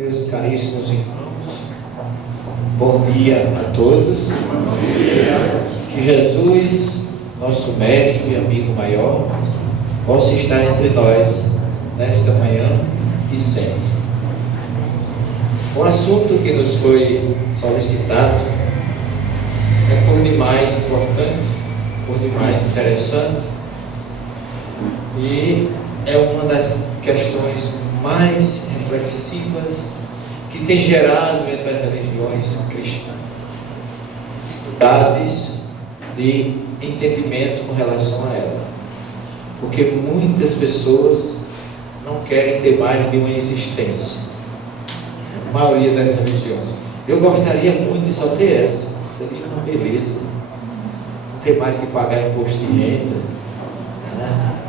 Meus caríssimos irmãos, bom dia a todos. Bom dia. Que Jesus, nosso mestre e amigo maior, possa estar entre nós nesta manhã e sempre. O assunto que nos foi solicitado é por demais importante, por demais interessante, e é uma das questões mais reflexivas que tem gerado entre as religiões cristãs dificuldades de entendimento com relação a ela, porque muitas pessoas não querem ter mais de uma existência, a maioria das religiões. Eu gostaria muito de só ter essa, seria uma beleza, não ter mais que pagar imposto de renda,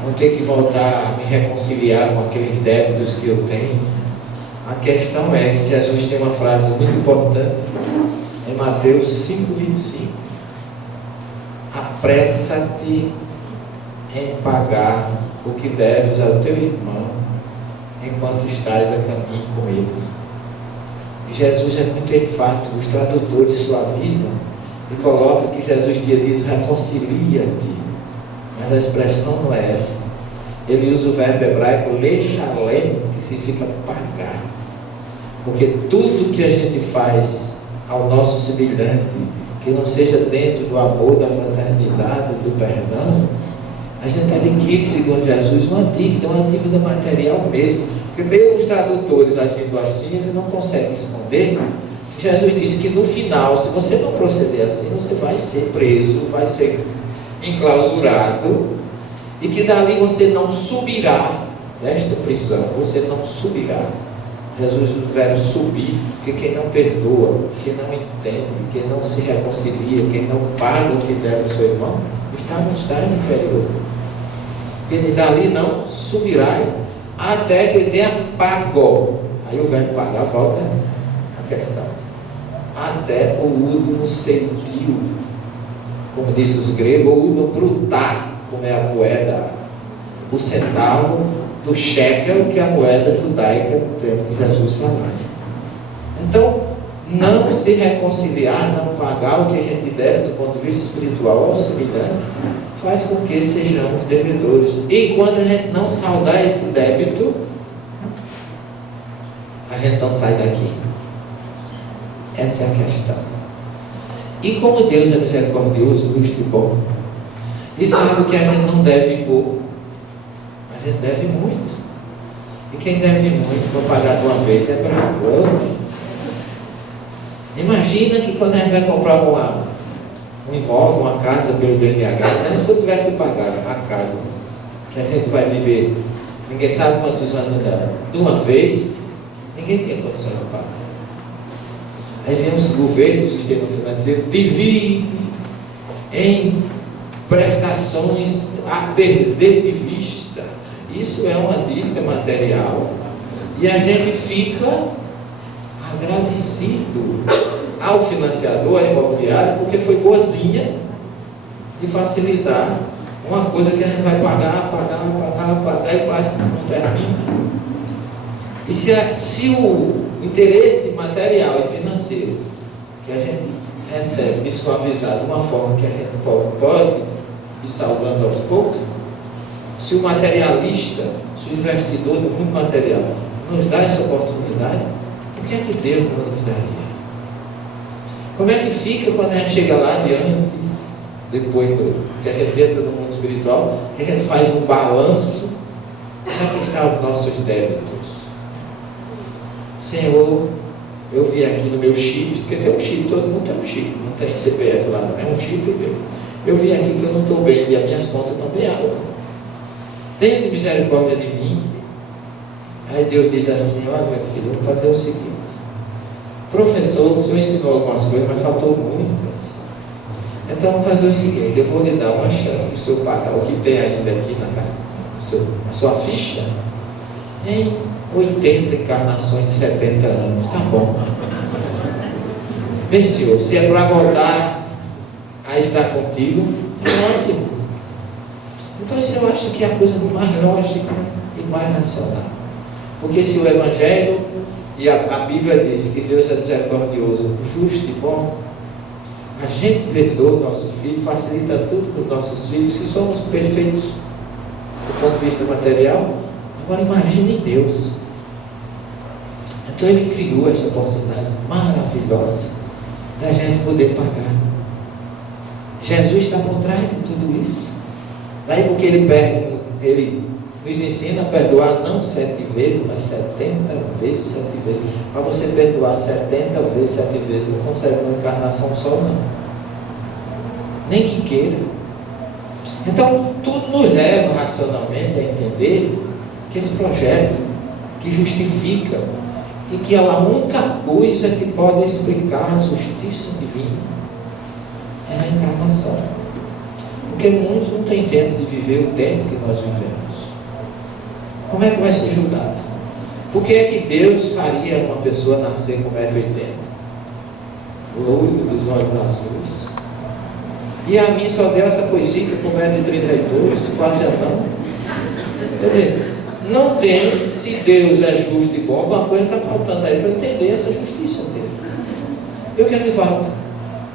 não ter que voltar a me reconciliar com aqueles débitos que eu tenho. A questão é que Jesus tem uma frase muito importante em Mateus 5,25: apressa-te em pagar o que deves ao teu irmão enquanto estás a caminho com ele. E Jesus é muito enfático. Os tradutores suavizam e colocam que Jesus tinha dito reconcilia-te, mas a expressão não é essa. Ele usa o verbo hebraico lechalem, que significa pagar, porque tudo que a gente faz ao nosso semelhante que não seja dentro do amor, da fraternidade, do perdão, a gente adquire, segundo Jesus, uma dívida material mesmo. Porque mesmo os tradutores agindo assim, eles não conseguem esconder que Jesus disse que no final, se você não proceder assim, você vai ser preso, vai ser enclausurado, e que dali você não subirá desta prisão, você não subirá. Jesus usa o verbo subir, porque quem não perdoa, quem não entende, quem não se reconcilia, quem não paga o que deve ao seu irmão, está no estágio inferior. Porque dali não subirás até que tenha pago. Aí o verbo pagar volta a questão. Até o último centil, como dizem os gregos, o último brutá, como é a moeda, o centavo do shekel, que é a moeda judaica do tempo que Jesus falava. Então, não se reconciliar, não pagar o que a gente deve do ponto de vista espiritual ao semelhante, faz com que sejamos devedores. E quando a gente não saldar esse débito, a gente não sai daqui. Essa é a questão. E como Deus é misericordioso, justo e bom, e sabe que a gente não deve pouco, a gente deve muito. E quem deve muito para pagar de uma vez é bravo. Imagina que quando a gente vai comprar um imóvel, uma casa pelo BNH, se a gente tivesse que pagar a casa que a gente vai viver, ninguém sabe quantos anos dá, de uma vez, ninguém tem condições de pagar. Aí vem o governo, o sistema financeiro, divide em prestações a perder de vista. Isso é uma dívida material, e a gente fica agradecido ao financiador, ao imobiliário, porque foi boazinha de facilitar uma coisa que a gente vai pagar e quase não termina. E se o interesse material e financeiro que a gente recebe me suavizar de uma forma que a gente pode ir salvando aos poucos, se o materialista, se o investidor do mundo material nos dá essa oportunidade, o que é que Deus não nos daria? Como é que fica quando a gente chega lá adiante, depois que a gente entra no mundo espiritual, que a gente faz um balanço? Como é que estão os nossos débitos? Senhor, eu vi aqui no meu chip, porque tem um chip, todo mundo tem um chip, não tem CPF lá, não é um chip meu. Eu vi aqui que eu não estou bem e as minhas contas estão bem altas. Tenha misericórdia de mim. Aí Deus diz assim: olha, meu filho, eu vou fazer o seguinte. Professor, o senhor ensinou algumas coisas, mas faltou muitas. Então vamos fazer o seguinte: eu vou lhe dar uma chance para o senhor pagar o que tem ainda aqui na sua ficha em 80 encarnações de 70 anos. Tá bom. Bem, senhor, se é para voltar a estar contigo, é ótimo. Então isso eu acho que é a coisa mais lógica e mais racional. Porque se o Evangelho e a Bíblia diz que Deus é misericordioso, justo e bom, a gente perdoa o nosso filho, facilita tudo para os nossos filhos, que somos perfeitos do ponto de vista material. Agora imagine Deus. Então Ele criou essa oportunidade maravilhosa da gente poder pagar. Jesus está por trás de tudo isso. Daí porque Ele nos ensina a perdoar não 7 vezes, mas 70 vezes 7 vezes. Para você perdoar 70 vezes 7 vezes, não consegue uma encarnação só, não. Nem que queira. Então, tudo nos leva racionalmente a entender que esse projeto que justifica e que a única coisa que pode explicar a justiça divina é a encarnação. Porque muitos não têm tempo de viver o tempo que nós vivemos. Como é que vai ser julgado? Por que é que Deus faria uma pessoa nascer com 1,80m? Loiro, dos olhos azuis. E a mim só deu essa coisinha com 1,32m, quase anão. Quer dizer, não tem, se Deus é justo e bom, alguma coisa está faltando aí para eu entender essa justiça dele. E o que é que falta?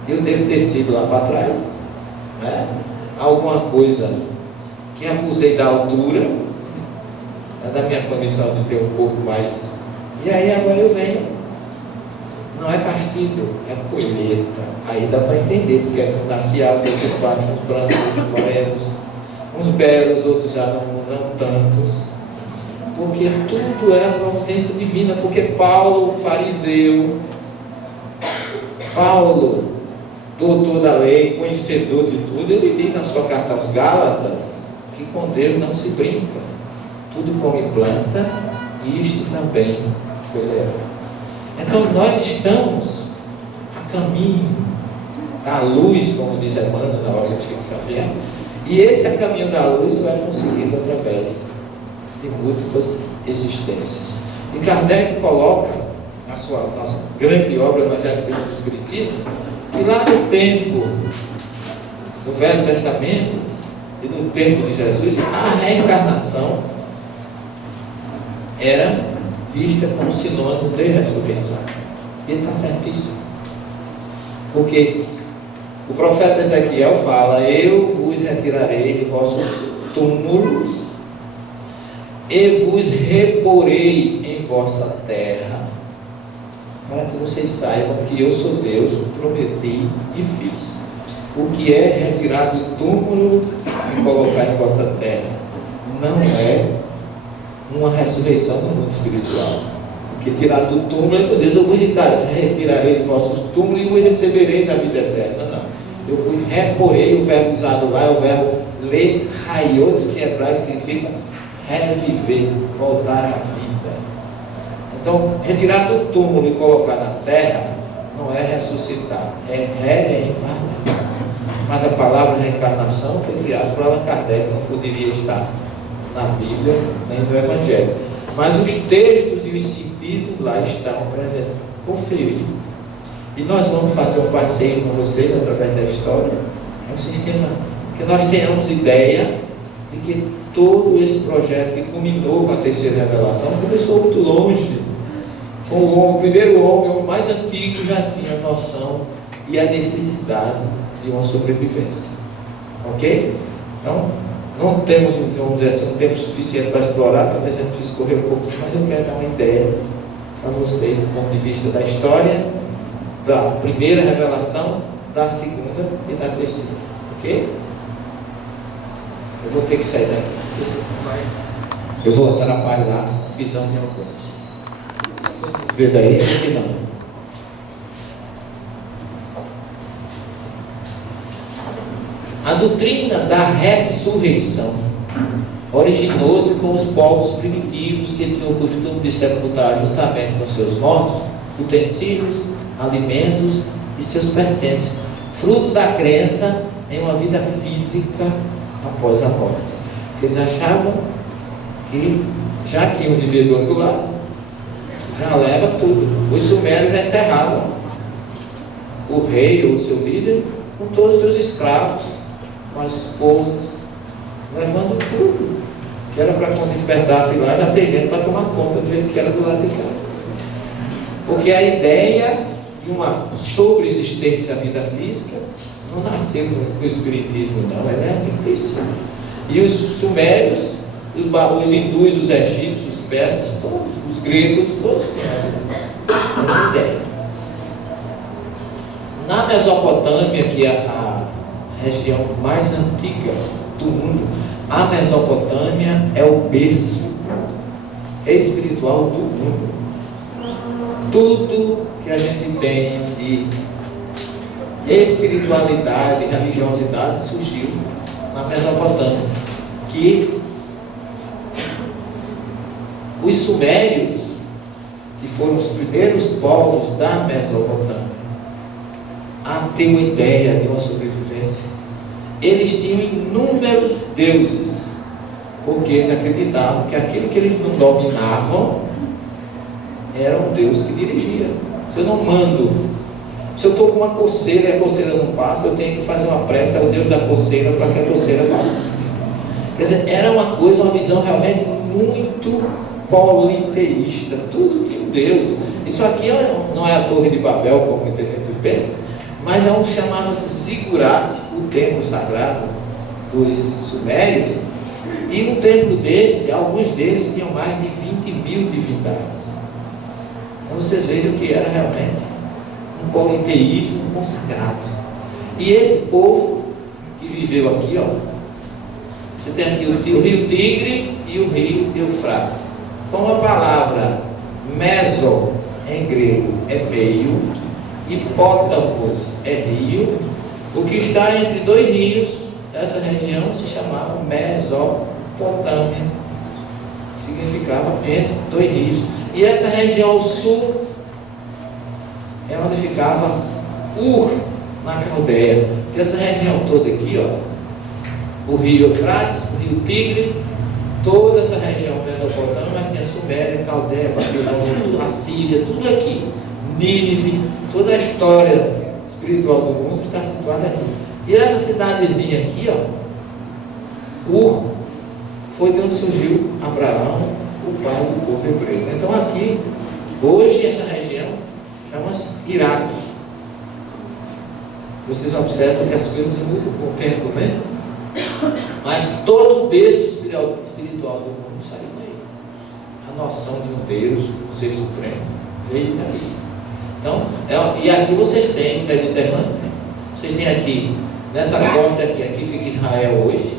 Eu devo ter sido lá para trás, né? Alguma coisa que acusei da altura, da minha condição de ter um corpo mais. E aí agora eu venho. Não é castigo, é colheita. Aí dá para entender porque é que um nasce alto, outros baixos, uns brancos, uns morenos, uns belos, outros já não tantos. Porque tudo é a providência divina. Porque Paulo, fariseu, Paulo, doutor da lei, conhecedor de tudo, ele diz na sua carta aos Gálatas que com Deus não se brinca. Tudo come planta, isto também colherá. Então nós estamos a caminho da luz, como diz Emmanuel na hora de Chico Xavier, e esse a caminho da luz só é conseguido através de múltiplas existências. E Kardec coloca na sua nossa grande obra Evangelho segundo o Espiritismo, que lá no tempo do Velho Testamento e no tempo de Jesus, a reencarnação era vista como sinônimo de ressurreição. E ele está certíssimo. Porque o profeta Ezequiel fala: eu vos retirarei de vossos túmulos e vos reporei em vossa terra, para que vocês saibam que eu sou Deus, prometi e fiz. O que é retirar do túmulo e colocar em vossa terra não é uma ressurreição no mundo espiritual. Porque tirar do túmulo é: Deus, eu vos retirarei de vossos túmulos e vos receberei na vida eterna. Não, eu vos reporei. O verbo usado lá é o verbo lehaiot, que em hebraico significa reviver, voltar à vida. Então, retirar do túmulo e colocar na terra não é ressuscitar, é reencarnar. Mas a palavra reencarnação foi criada por Allan Kardec, não poderia estar na Bíblia nem no Evangelho, mas os textos e os sentidos lá estão presentes. Conferir. E nós vamos fazer um passeio com vocês através da história. É um sistema que nós tenhamos ideia de que todo esse projeto que culminou com a terceira revelação começou muito longe. Com o homem, o primeiro homem, o mais antigo, já tinha a noção e a necessidade de uma sobrevivência. Ok? Então, não temos, vamos dizer assim, um tempo suficiente para explorar, talvez a gente escorrer um pouquinho, mas eu quero dar uma ideia para vocês do ponto de vista da história, da primeira revelação, da segunda e da terceira. Ok? Eu vou ter que sair daqui. Eu vou atrapalhar a visão de alguns. Vê daí? Aqui não. A doutrina da ressurreição originou-se com os povos primitivos que tinham o costume de sepultar juntamente com seus mortos utensílios, alimentos e seus pertences, fruto da crença em uma vida física após a morte. Eles achavam que já que iam viver do outro lado, já leva tudo. Os sumérios já enterravam o rei ou o seu líder com todos os seus escravos, com as esposas, levando tudo, que era para quando despertasse lá, já ter gente para tomar conta do jeito que era do lado de cá. Porque a ideia de uma sobreexistência à vida física não nasceu no Espiritismo, não, ela é antiquíssima. E os sumérios, os hindus, os egípcios, os persas, todos, os gregos, todos conhecem essa ideia. Na Mesopotâmia, que é a região mais antiga do mundo, a Mesopotâmia é o berço espiritual do mundo. Tudo que a gente tem de espiritualidade, religiosidade surgiu na Mesopotâmia, que os sumérios, que foram os primeiros povos da Mesopotâmia a ter uma ideia de uma sobrevivência, eles tinham inúmeros deuses, porque eles acreditavam que aquele que eles não dominavam era um Deus que dirigia. Se eu não mando, se eu estou com uma coceira e a coceira não passa, eu tenho que fazer uma prece ao Deus da coceira para que a coceira passe. Quer dizer, era uma coisa, uma visão realmente muito politeísta. Tudo tinha um Deus. Isso aqui não é a Torre de Babel, como muita gente pensa, mas é um chamava-se Ziggurat, o templo sagrado dos sumérios. E um templo desse, alguns deles tinham mais de 20.000 divindades. Então vocês vejam que era realmente um politeísmo consagrado. E esse povo que viveu aqui, ó, você tem aqui o rio Tigre e o rio Eufrates. Como a palavra meso em grego é meio e pótamos é rio, o que está entre dois rios, essa região se chamava Mesopotâmia, significava entre dois rios. E essa região ao sul é onde ficava Ur, na Caldeia. Que essa região toda aqui, ó, o rio Eufrates, o rio Tigre, toda essa região mesopotâmica, mas tinha Suméria, Caldeia, Babilônia, Assíria, tudo aqui, Nínive, toda a história espiritual do mundo está situada aqui. E essa cidadezinha aqui, ó, Ur, foi de onde surgiu Abraão, o pai do povo hebreu. Então aqui, hoje essa região chama-se Iraque. Vocês observam que as coisas mudam com o tempo, né? Mas todo o berço espiritual do mundo saiu daí. A noção de um Deus, um ser supremo, veio daí. Então, e aqui vocês têm Mediterrâneo, vocês têm aqui, nessa costa aqui fica Israel hoje,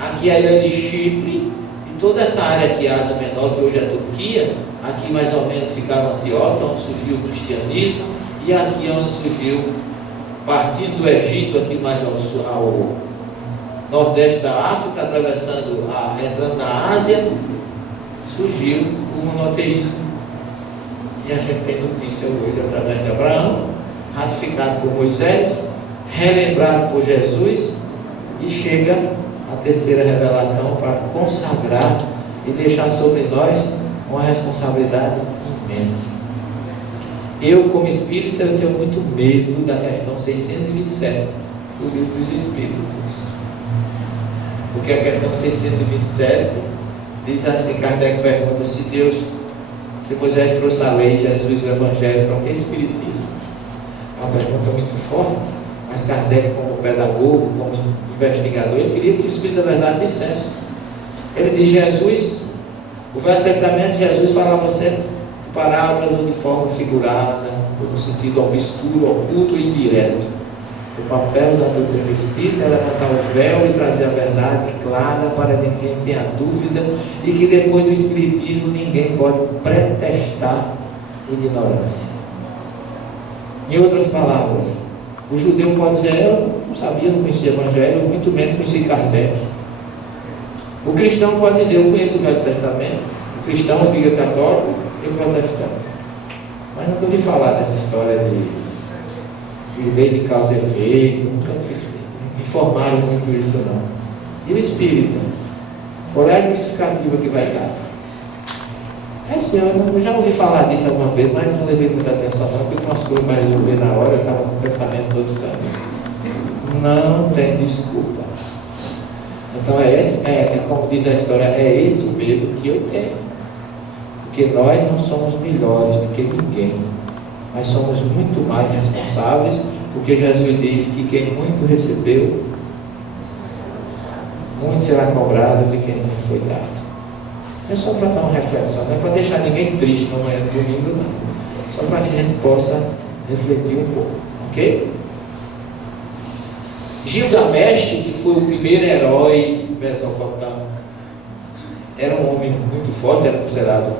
aqui a ilha de Chipre, e toda essa área aqui, Ásia Menor, que hoje é a Turquia, aqui mais ou menos ficava Antioquia, onde surgiu o cristianismo, e aqui onde surgiu, partindo do Egito, aqui mais ao nordeste da África, entrando na Ásia, surgiu o monoteísmo. E a gente tem notícia hoje através de Abraão, ratificado por Moisés, relembrado por Jesus, e chega a terceira revelação para consagrar e deixar sobre nós uma responsabilidade imensa. Eu, como espírita, eu tenho muito medo da questão 627 do Livro dos Espíritos, porque a questão 627 diz assim, Kardec pergunta se Moisés trouxe a lei, Jesus o Evangelho, para o que é Espiritismo? É uma pergunta muito forte, mas Kardec, como pedagogo, como investigador, ele queria que o Espírito da Verdade dissesse. Ele diz, Jesus, o Velho Testamento, Jesus falava sempre de parábolas ou de forma figurada, ou no sentido obscuro, oculto e indireto. O papel da doutrina espírita é levantar o véu e trazer a verdade clara para quem tenha dúvida, e que depois do Espiritismo ninguém pode pretextar ignorância. Em outras palavras, o judeu pode dizer, eu não sabia, não conhecia o Evangelho, muito menos conheci Kardec. O cristão pode dizer, eu conheço o Velho Testamento, o cristão, a Igreja Católica e o protestante, mas nunca ouvi falar dessa história de lei de causa e efeito, nunca me informaram muito isso não. E o espírita, qual é a justificativa que vai dar? Senhor, eu já ouvi falar disso alguma vez, mas não levei muita atenção não, porque tem umas coisas para resolver na hora, eu estava com o pensamento do outro caminho. Não tem desculpa. Então como diz a história, é esse o medo que eu tenho. Porque nós não somos melhores do que ninguém, mas somos muito mais responsáveis, porque Jesus diz que quem muito recebeu, muito será cobrado de quem não foi dado. É só para dar uma reflexão, não é para deixar ninguém triste na manhã do domingo, não. Só para que a gente possa refletir um pouco, ok? Gilgamesh, que foi o primeiro herói mesopotâmico, era um homem muito forte, era considerado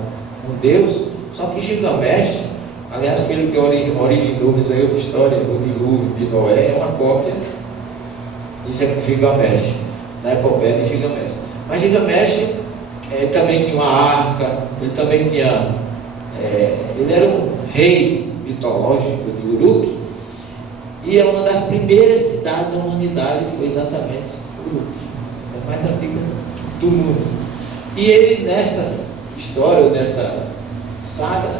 um deus. Só que Gilgamesh, aliás, foi ele que originou, isso aí é outra história, o dilúvio de Noé, é uma cópia de Gilgamesh, na epopeia de Gilgamesh. Mas Gilgamesh também tinha uma arca, ele também tinha, ele era um rei mitológico de Uruk, e é uma das primeiras cidades da humanidade, foi exatamente Uruk, a mais antiga do mundo. E ele, nessa história, nesta saga,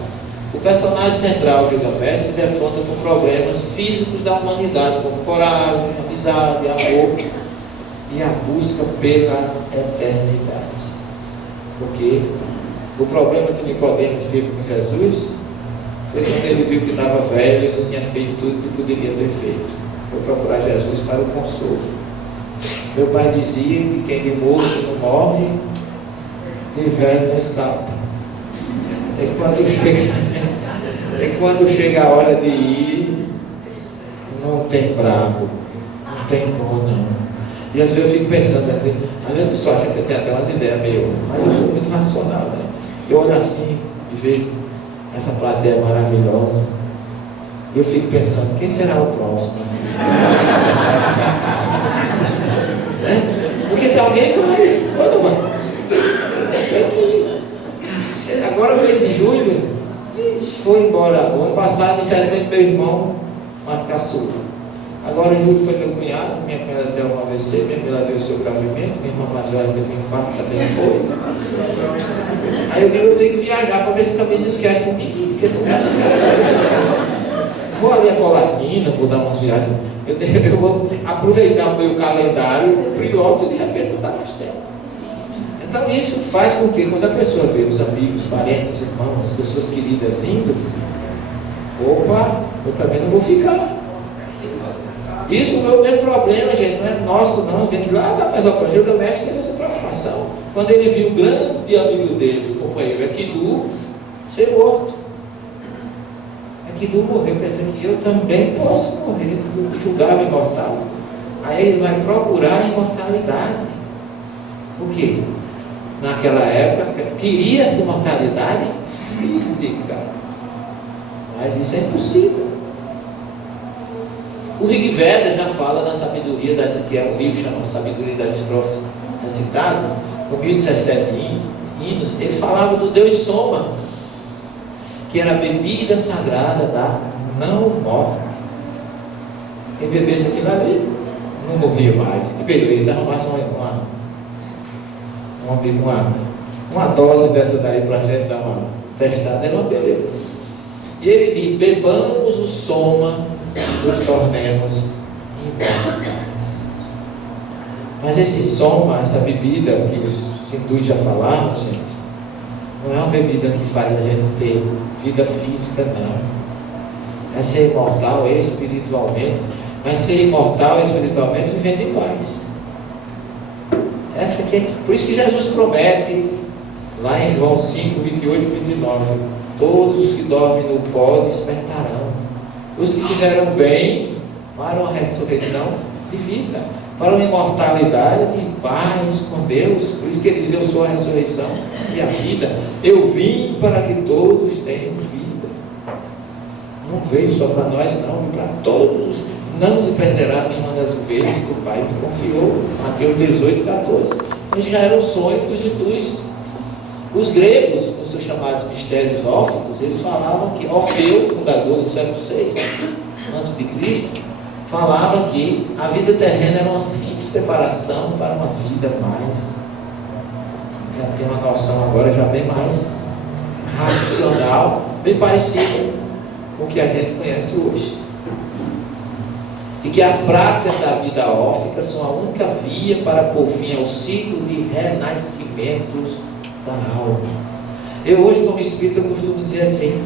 o personagem central, Gilgamesh, se defronta com problemas físicos da humanidade, como coragem, amizade, amor e a busca pela eternidade. Porque o problema que Nicodemos teve com Jesus foi quando ele viu que estava velho e não tinha feito tudo que poderia ter feito. Foi procurar Jesus para o consolo. Meu pai dizia que quem de moço não morre, de velho não escapa. E quando chega a hora de ir, não tem brabo, não tem bom não. E às vezes eu fico pensando assim, às vezes a pessoa acha que eu tenho até umas ideias meio, mas eu sou muito racional, né? Eu olho assim e vejo essa plateia maravilhosa, e eu fico pensando, quem será o próximo? Porque alguém vai, ou não vai? Tem que ir. Agora o mês de julho foi embora. O ano passado disseram que meu irmão, uma caçula. Agora em julho foi meu cunhado, minha cunhada teve um AVC, minha cunhada teve o seu gravimento, minha irmã mais velha teve um infarto, também foi. Aí eu digo, eu tenho que viajar para ver se também se esquecem de mim, porque senão eu não quero. Vou ali a Colatina, vou dar umas viagens. Eu vou aproveitar o meu calendário, piloto, e de repente vou dar mais tempo. Então isso faz com que quando a pessoa vê os amigos, parentes, irmãos, as pessoas queridas indo, opa, eu também não vou ficar. Isso não é o meu problema, gente, não é nosso não, vem de lá da Mesopotâmia. Gilgamesh teve essa preocupação. Quando ele viu o grande amigo dele, o companheiro Enkidu, ser morto. Enkidu morreu, quer dizer que eu também posso morrer, eu julgava imortal. Aí ele vai procurar a imortalidade. Por quê? Naquela época, queria-se imortalidade física. Mas isso é impossível. O Rig Veda já fala da sabedoria, que é um livro chamado Sabedoria das Estrofes Recitadas, com 1017 hinos. Ele falava do Deus Soma, que era a bebida sagrada da não morte. Quem bebesse aquilo ali não morria mais. Que beleza, arrumasse uma dose dessa daí para a gente dar uma testada, era uma beleza. E ele diz: bebamos o Soma, nos tornemos imortais. Mas esse soma, essa bebida que os hindus já falaram, gente, não é uma bebida que faz a gente ter vida física, não. É ser imortal espiritualmente, mas ser imortal espiritualmente vivendo em paz. Essa aqui é, por isso que Jesus promete lá em João 5, 28 e 29, todos os que dormem no pó despertarão. Os que fizeram bem para uma ressurreição de vida, para uma imortalidade de paz com Deus. Por isso que ele diz: eu sou a ressurreição e a vida. Eu vim para que todos tenham vida. Não veio só para nós, não, veio para todos. Não se perderá nenhuma das ovelhas que o Pai me confiou. Mateus 18, 14. Então já era o sonho dos hindus. Os gregos, com seus chamados mistérios óficos, eles falavam que Orfeu, fundador do século VI antes de Cristo, falava que a vida terrena era uma simples preparação para uma vida mais, já tem uma noção agora já bem mais racional, bem parecida com o que a gente conhece hoje. E que as práticas da vida ófica são a única via para pôr fim ao ciclo de renascimentos da alma. Eu hoje, como espírita, eu costumo dizer assim,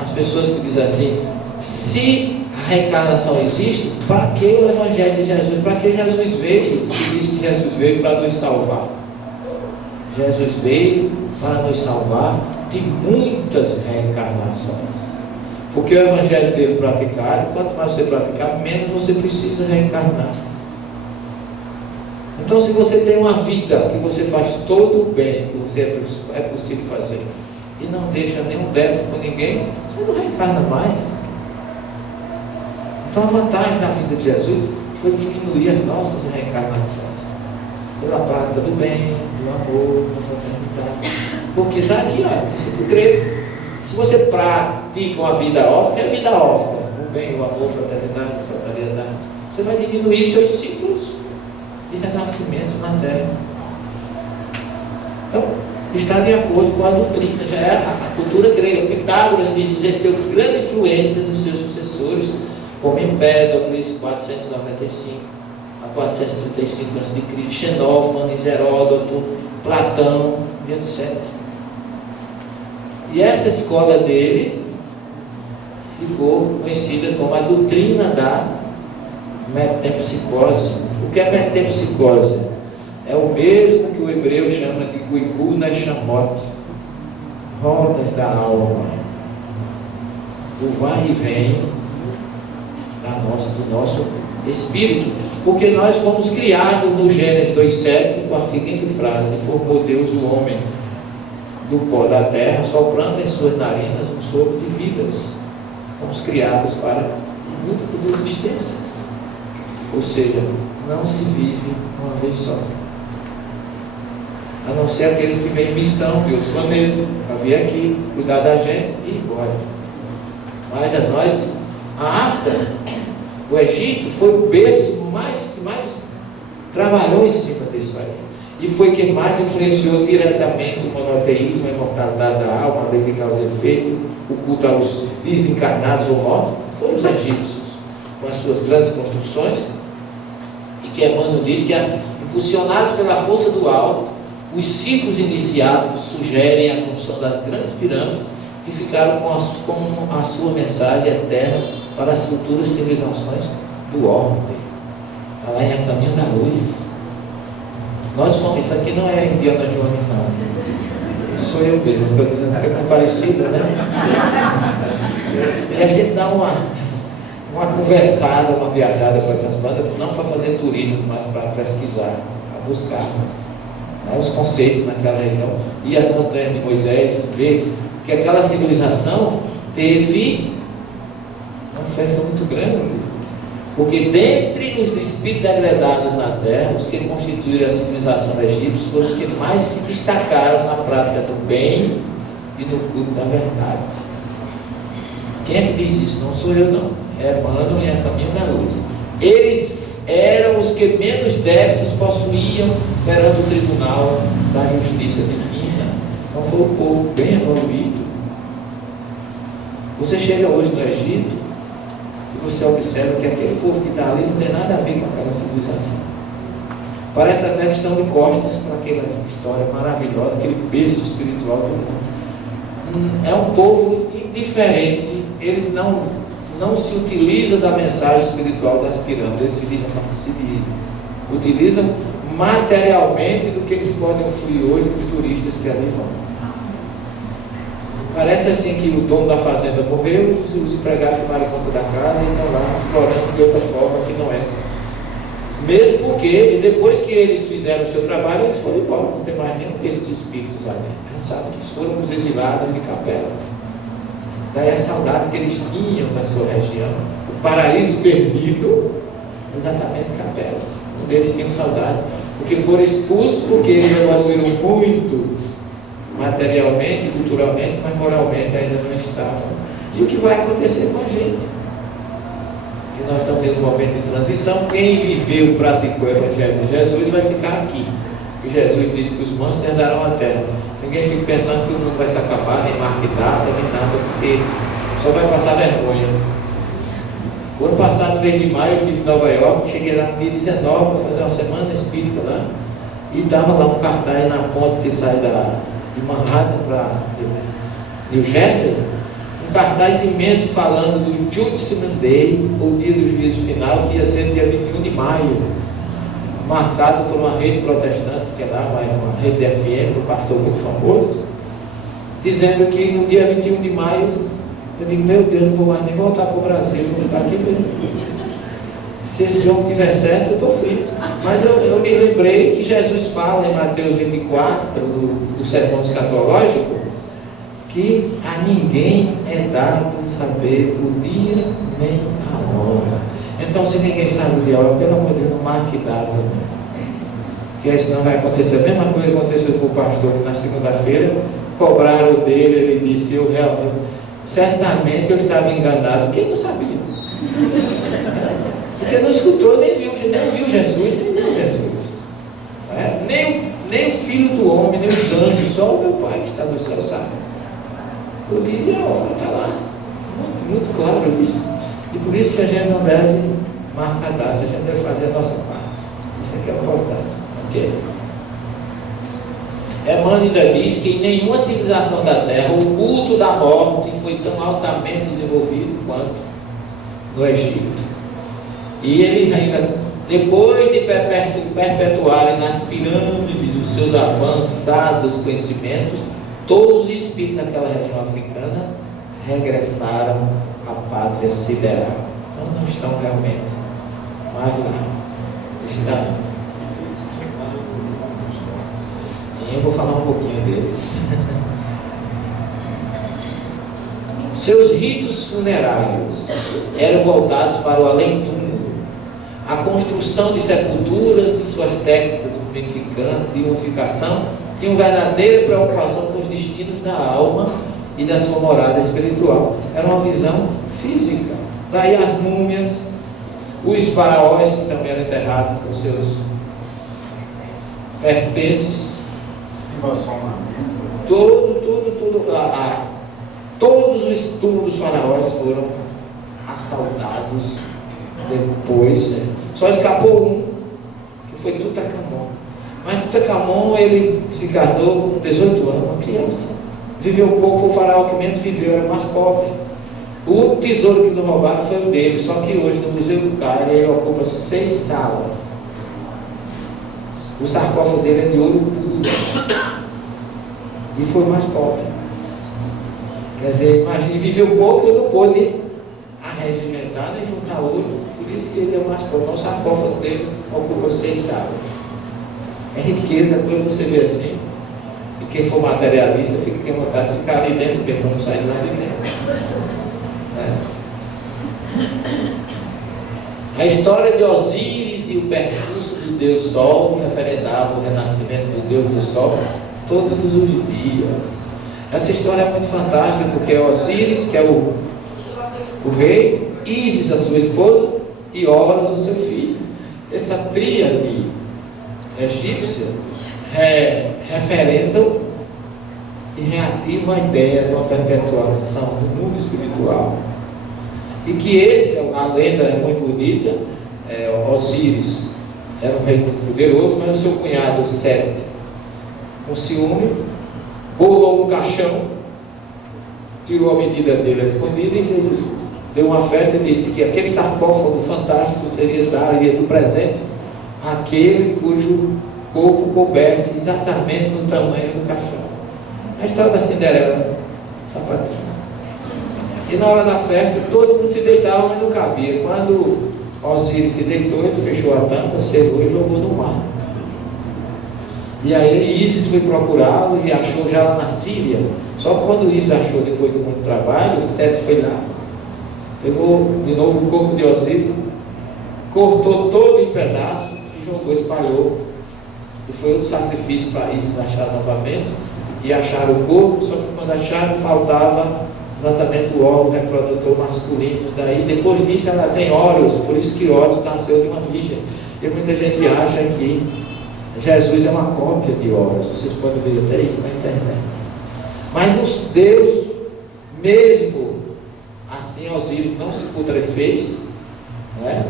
as pessoas que dizem assim, se a reencarnação existe, para que o Evangelho de Jesus? Para que Jesus veio? Se diz que Jesus veio para nos salvar. Jesus veio para nos salvar de muitas reencarnações. Porque o Evangelho dele praticado, quanto mais você praticar, menos você precisa reencarnar. Então, se você tem uma vida que você faz todo o bem que você é possível fazer e não deixa nenhum débito com ninguém, você não reencarna mais. Então, a vantagem da vida de Jesus foi diminuir as nossas reencarnações pela prática do bem, do amor, da fraternidade. Porque está aqui, ó, princípio grego. Se você pratica uma vida órfica, é vida órfica. O bem, o amor, a fraternidade, a solidariedade. Você vai diminuir seus ciclos de renascimento na Terra. Então, está de acordo com a doutrina, já é a cultura grega. Pitágoras exerceu grande influência nos seus sucessores, como Empédocles, 495 a 435 a.C., Xenófanes, Heródoto, Platão e etc. E essa escola dele ficou conhecida como a doutrina da metempsicose. O que é metempsicose? É o mesmo que o hebreu chama de Guigu Neshamot, rodas da alma, do vai e vem do nosso espírito. Porque nós fomos criados no Gênesis 2,7 com a seguinte frase: formou Deus o homem do pó da terra, soprando em suas narinas um sopro de vidas. Fomos criados para múltiplas existências. Ou seja, não se vive uma vez só. A não ser aqueles que vêm em missão de outro planeta, para vir aqui, cuidar da gente e ir embora. Mas a África, o Egito, foi o berço que mais trabalhou em cima disso aí. E foi quem mais influenciou diretamente o monoteísmo, a imortalidade da alma, a lei de causa e efeito, o culto aos desencarnados ou mortos. Foram os egípcios, com as suas grandes construções, e que Emmanuel diz que, impulsionados pela força do alto, os ciclos iniciados sugerem a construção das grandes pirâmides, que ficaram com a sua mensagem eterna para as futuras civilizações do orbe. Está lá em A Caminho da Luz. Nós fomos, isso aqui não é Indiana Jones, não. Sou eu mesmo, estou dizendo que é muito parecido, né? E a gente dá uma conversada, uma viajada com essas bandas, não para fazer turismo, mas para pesquisar, para buscar, né, os conceitos naquela região. E as montanhas de Moisés, ver que aquela civilização teve uma festa muito grande. Porque dentre os espíritos degradados na terra, os que constituíram a civilização egípcia foram os que mais se destacaram na prática do bem e no culto da verdade. Quem é que diz isso? Não sou eu, não. É Emmanuel e A Caminho da Luz. Eles eram os que menos débitos possuíam perante o tribunal da justiça divina. Então foi um povo bem evoluído. Você chega hoje no Egito, você observa que aquele povo que está ali não tem nada a ver com aquela civilização. Parece até que estão de costas para aquela história maravilhosa, aquele berço espiritual do mundo. É um povo indiferente, eles não se utilizam da mensagem espiritual das pirâmides, eles se utilizam materialmente do que eles podem fluir hoje dos turistas que ali vão. Parece assim que o dono da fazenda morreu, os empregados tomaram conta da casa e estão lá explorando de outra forma que não é. Mesmo porque, depois que eles fizeram o seu trabalho, eles foram embora, não tem mais nenhum desses espíritos ali. A gente sabe que foram os exilados de Capela. Daí a saudade que eles tinham da sua região, o paraíso perdido, exatamente Capela. Um deles tinha saudade, porque foram expulsos porque eles evoluíram muito materialmente, culturalmente, mas moralmente ainda não estavam. E o que vai acontecer com a gente? Que nós estamos vendo um momento de transição. Quem viveu e praticou o Evangelho de Jesus vai ficar aqui. E Jesus disse que os mansos herdarão a terra. Ninguém fica pensando que o mundo vai se acabar, nem marque data, nem nada, porque só vai passar vergonha. O ano passado, no mês de maio, eu estive em Nova York, cheguei lá no dia 19 para fazer uma semana espírita lá, e estava lá um cartaz na ponte que sai de Manhattan para New Jersey, um cartaz imenso falando do Judgment Day, o dia do juízo final, que ia ser no dia 21 de maio, marcado por uma rede protestante, que é lá, uma rede de FM, um pastor muito famoso, dizendo que no dia 21 de maio, eu digo, meu Deus, não vou mais nem voltar para o Brasil, vou ficar aqui mesmo. Se esse homem estiver certo, eu estou frito. Mas eu me lembrei que Jesus fala em Mateus 24, do sermão escatológico, que a ninguém é dado saber o dia nem a hora. Então, se ninguém sabe o dia e a hora, pelo amor de Deus, não marque data. Porque senão vai acontecer a mesma coisa que aconteceu com o pastor, que na segunda-feira cobraram dele, ele disse, certamente eu estava enganado. Quem não sabia? Porque não escutou, nem viu Jesus, nem viu Jesus. Nem o Filho do Homem, nem os anjos, só o meu Pai que está no céu sabe. O dia e a hora está lá. Muito, muito claro isso. E por isso que a gente não deve marcar data, a gente deve fazer a nossa parte. Isso aqui é importante. Ok? Emmanuel ainda diz que em nenhuma civilização da Terra o culto da morte foi tão altamente desenvolvido quanto no Egito. E ele ainda, depois de perpetuarem nas pirâmides os seus avançados conhecimentos, todos os espíritos daquela região africana regressaram à pátria sideral. Então não estão realmente mais lá. Estão. Sim, eu vou falar um pouquinho deles. Seus ritos funerários eram voltados para o além-túmulo. A construção de sepulturas e suas técnicas de mumificação tinham verdadeira preocupação com os destinos da alma e da sua morada espiritual. Era uma visão física. Daí as múmias, os faraós que também eram enterrados com seus pertences, todos os túmulos dos faraós foram assaltados depois, né? Só escapou um, que foi Tutankhamon. Mas Tutankhamon, ele se casou com 18 anos, uma criança. Viveu pouco, foi o faraó que menos viveu, era o mais pobre. O único tesouro que não roubaram foi o dele, só que hoje no Museu do Cairo ele ocupa 6 salas. O sarcófago dele é de ouro puro. E foi o mais pobre. Quer dizer, imagine, viveu pouco e não pôde arregimentar nem juntar ouro. Por isso que ele é o mais pobre. O sarcófago dele ocupa 6 salas. É riqueza, quando você vê assim. E quem for materialista fica com vontade de ficar ali dentro, porque não sai lá de dentro. A história de Osíris e o percurso do Deus Sol referendava o renascimento do Deus do Sol todos os dias. Essa história é muito fantástica, porque Osíris, que é o rei, Ísis, a sua esposa, e Horus, o seu filho. Essa tríade egípcia referendam e reativam a ideia de uma perpetuação do mundo espiritual. E que a lenda é muito bonita. Osíris era um rei muito poderoso, mas o seu cunhado Sete, com ciúme, bolou um caixão, tirou a medida dele escondida e deu uma festa e disse que aquele sarcófago fantástico daria do presente àquele cujo corpo coubesse exatamente no tamanho do caixão. A história da Cinderela, sapatinho. E na hora da festa todo mundo se deitava, mas não cabia. Quando Osíris se deitou, ele fechou a tampa, selou e jogou no mar. E aí Ísis foi procurá-lo e achou já lá na Síria. Só que quando Ísis achou, depois de muito trabalho, Sete foi lá, pegou de novo o corpo de Osíris, cortou todo em pedaços e jogou, espalhou. E foi um sacrifício para Ísis achar novamente. E acharam o corpo, só que quando acharam faltava exatamente o órgão reprodutor masculino. Daí depois disso ela tem Horus, por isso que Horus nasceu de uma virgem. E muita gente acha que Jesus é uma cópia de Horus. Vocês podem ver até isso na internet. Mas os Deus, mesmo assim, Osíris não se putrefez, não é?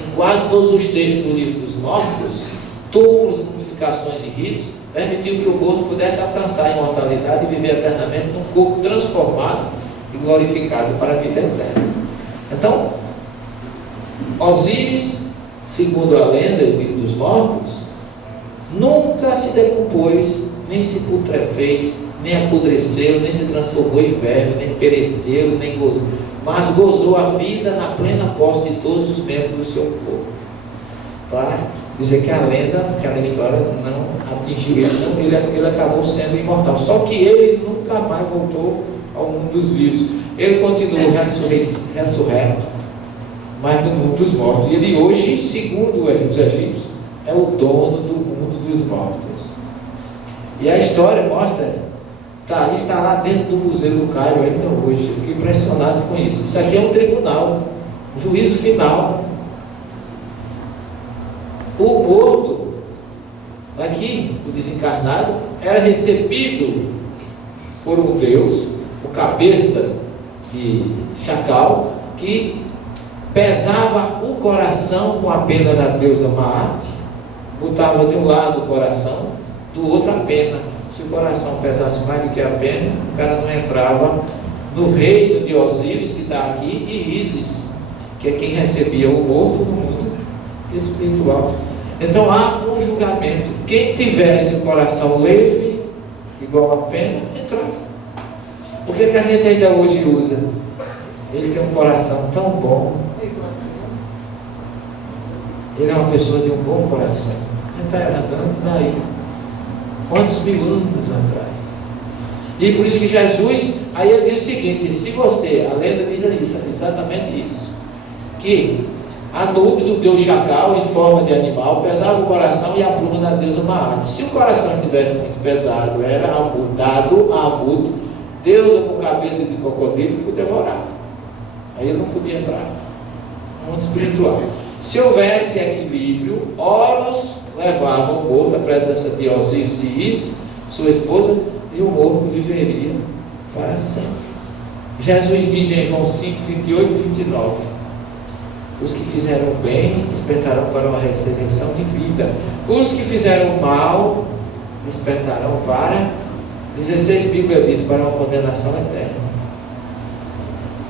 Em quase todos os textos do livro dos mortos, túmulos, mumificações e ritos permitiu que o morto pudesse alcançar a imortalidade e viver eternamente num corpo transformado e glorificado para a vida eterna. Então, Osíris, segundo a lenda do livro dos mortos, nunca se decompôs, nem se putrefez, nem apodreceu, nem se transformou em verme, nem pereceu, nem gozou, mas gozou a vida na plena posse de todos os membros do seu corpo. Para dizer que a lenda, aquela história não atingiu ele, não, ele acabou sendo imortal. Só que ele nunca mais voltou ao mundo dos vivos. Ele continuou ressurreto, mas no mundo dos mortos. E ele hoje, segundo os egípcios, é o dono do mundo dos mortos. E a história mostra, está lá dentro do Museu do Cairo ainda hoje. Eu fiquei impressionado com isso. Isso aqui é um tribunal, um juízo final. O morto, aqui, o desencarnado, era recebido por um Deus, o cabeça de chacal, que pesava o coração com a pena da deusa Maat, botava de um lado o coração, do outro a pena. Se o coração pesasse mais do que a pena, o cara não entrava no reino de Osíris, que está aqui, e Ísis, que é quem recebia o morto no mundo espiritual. Então há um julgamento. Quem tivesse o coração leve, igual a pena, entrava. O que a gente ainda hoje usa? Ele tem um coração tão bom, ele é uma pessoa de um bom coração. Ele está andando daí quantos mil anos atrás? E por isso que Jesus, aí ele diz o seguinte: se você, a lenda diz isso, exatamente isso, que Anubis, o deus chacal, em forma de animal, pesava o coração e a pluma da deusa Maat. Se o coração estivesse muito pesado, era dado a Amut, deusa com cabeça de crocodilo, que o devorava. Aí ele não podia entrar no mundo espiritual. Se houvesse equilíbrio, Horus levava o morto à presença de Osíris e Ísis, sua esposa, e o morto viveria para sempre. Jesus diz em João 5, 28 e 29: os que fizeram bem despertarão para uma ressurreição de vida, os que fizeram mal despertarão para, 16 Bíblia diz, para uma condenação eterna.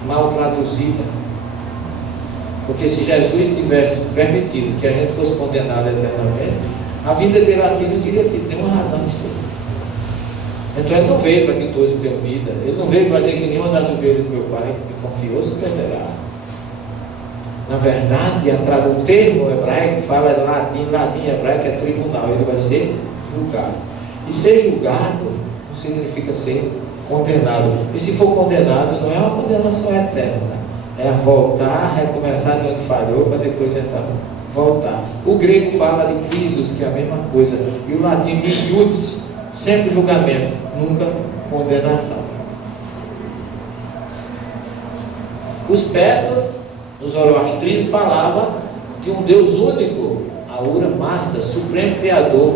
Mal traduzida. Porque se Jesus tivesse permitido que a gente fosse condenado eternamente, a vida dele aqui não teria tido nenhuma razão de ser. Então ele não veio para que todos tenham vida. Ele não veio para dizer que nenhuma das ovelhas do meu Pai me confiou se perderá. Na verdade, o termo hebraico fala latim hebraico é tribunal. Ele vai ser julgado. E ser julgado não significa ser condenado. E se for condenado, não é uma condenação eterna. É voltar, recomeçar de onde falhou, para depois então voltar. O grego fala de crisos, que é a mesma coisa. E o latim de iudice, sempre julgamento, nunca condenação. Os persas, os zoroastrinos, falavam de um Deus único, Ahura Mazda, Supremo Criador.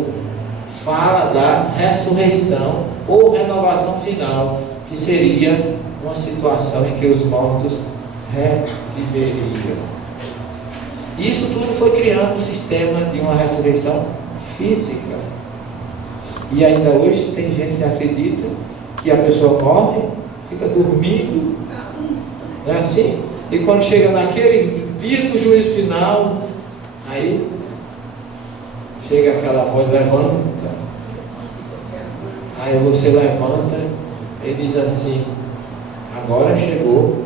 Fala da ressurreição ou renovação final, que seria uma situação em que os mortos reviveriam. Isso tudo foi criando um sistema de uma ressurreição física. E ainda hoje tem gente que acredita que a pessoa morre, fica dormindo, não é assim? E quando chega naquele dia do juízo final, aí chega aquela voz: levanta. Aí você levanta e diz assim: agora chegou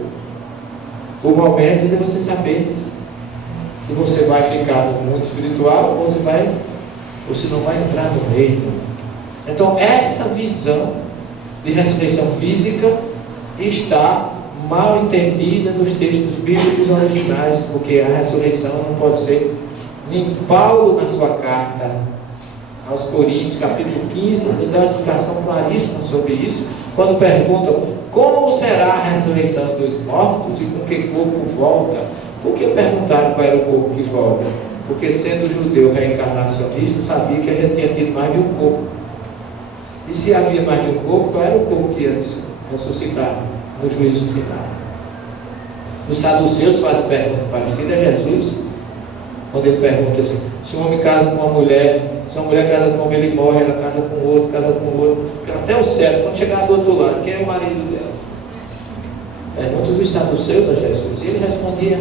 o momento de você saber se você vai ficar no mundo espiritual ou se não vai entrar no reino. Então essa visão de ressurreição física está mal entendida nos textos bíblicos originais, porque a ressurreição não pode ser. Nem Paulo, na sua carta aos Coríntios, capítulo 15, ele dá uma explicação claríssima sobre isso, quando perguntam como será a ressurreição dos mortos e com que corpo volta. Por que perguntaram qual era o corpo que volta? Porque, sendo judeu reencarnacionista, sabia que a gente tinha tido mais de um corpo. E se havia mais de um corpo, qual era o corpo que ia ressuscitar no juízo final? Os saduceus fazem pergunta parecida a Jesus, quando ele pergunta assim: se um homem casa com uma mulher, Se uma mulher casa com um homem, ele morre, ela casa com outro, até o céu, quando chegar do outro lado, quem é o marido dela? Pergunta dos saduceus a Jesus. E ele respondia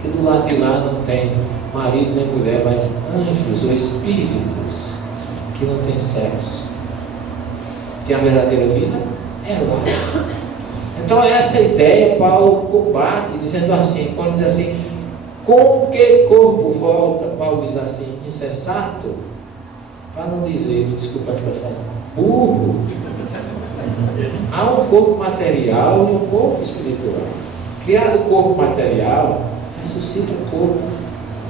que do lado de lá não tem marido nem mulher, mas anjos ou espíritos que não têm sexo. Que a verdadeira vida é lá. Então essa ideia Paulo combate, dizendo assim, quando diz assim, com que corpo volta, Paulo diz assim, insensato, para não dizer, me desculpa a expressão, burro. Há um corpo material e um corpo espiritual. Criado o corpo material, ressuscita o corpo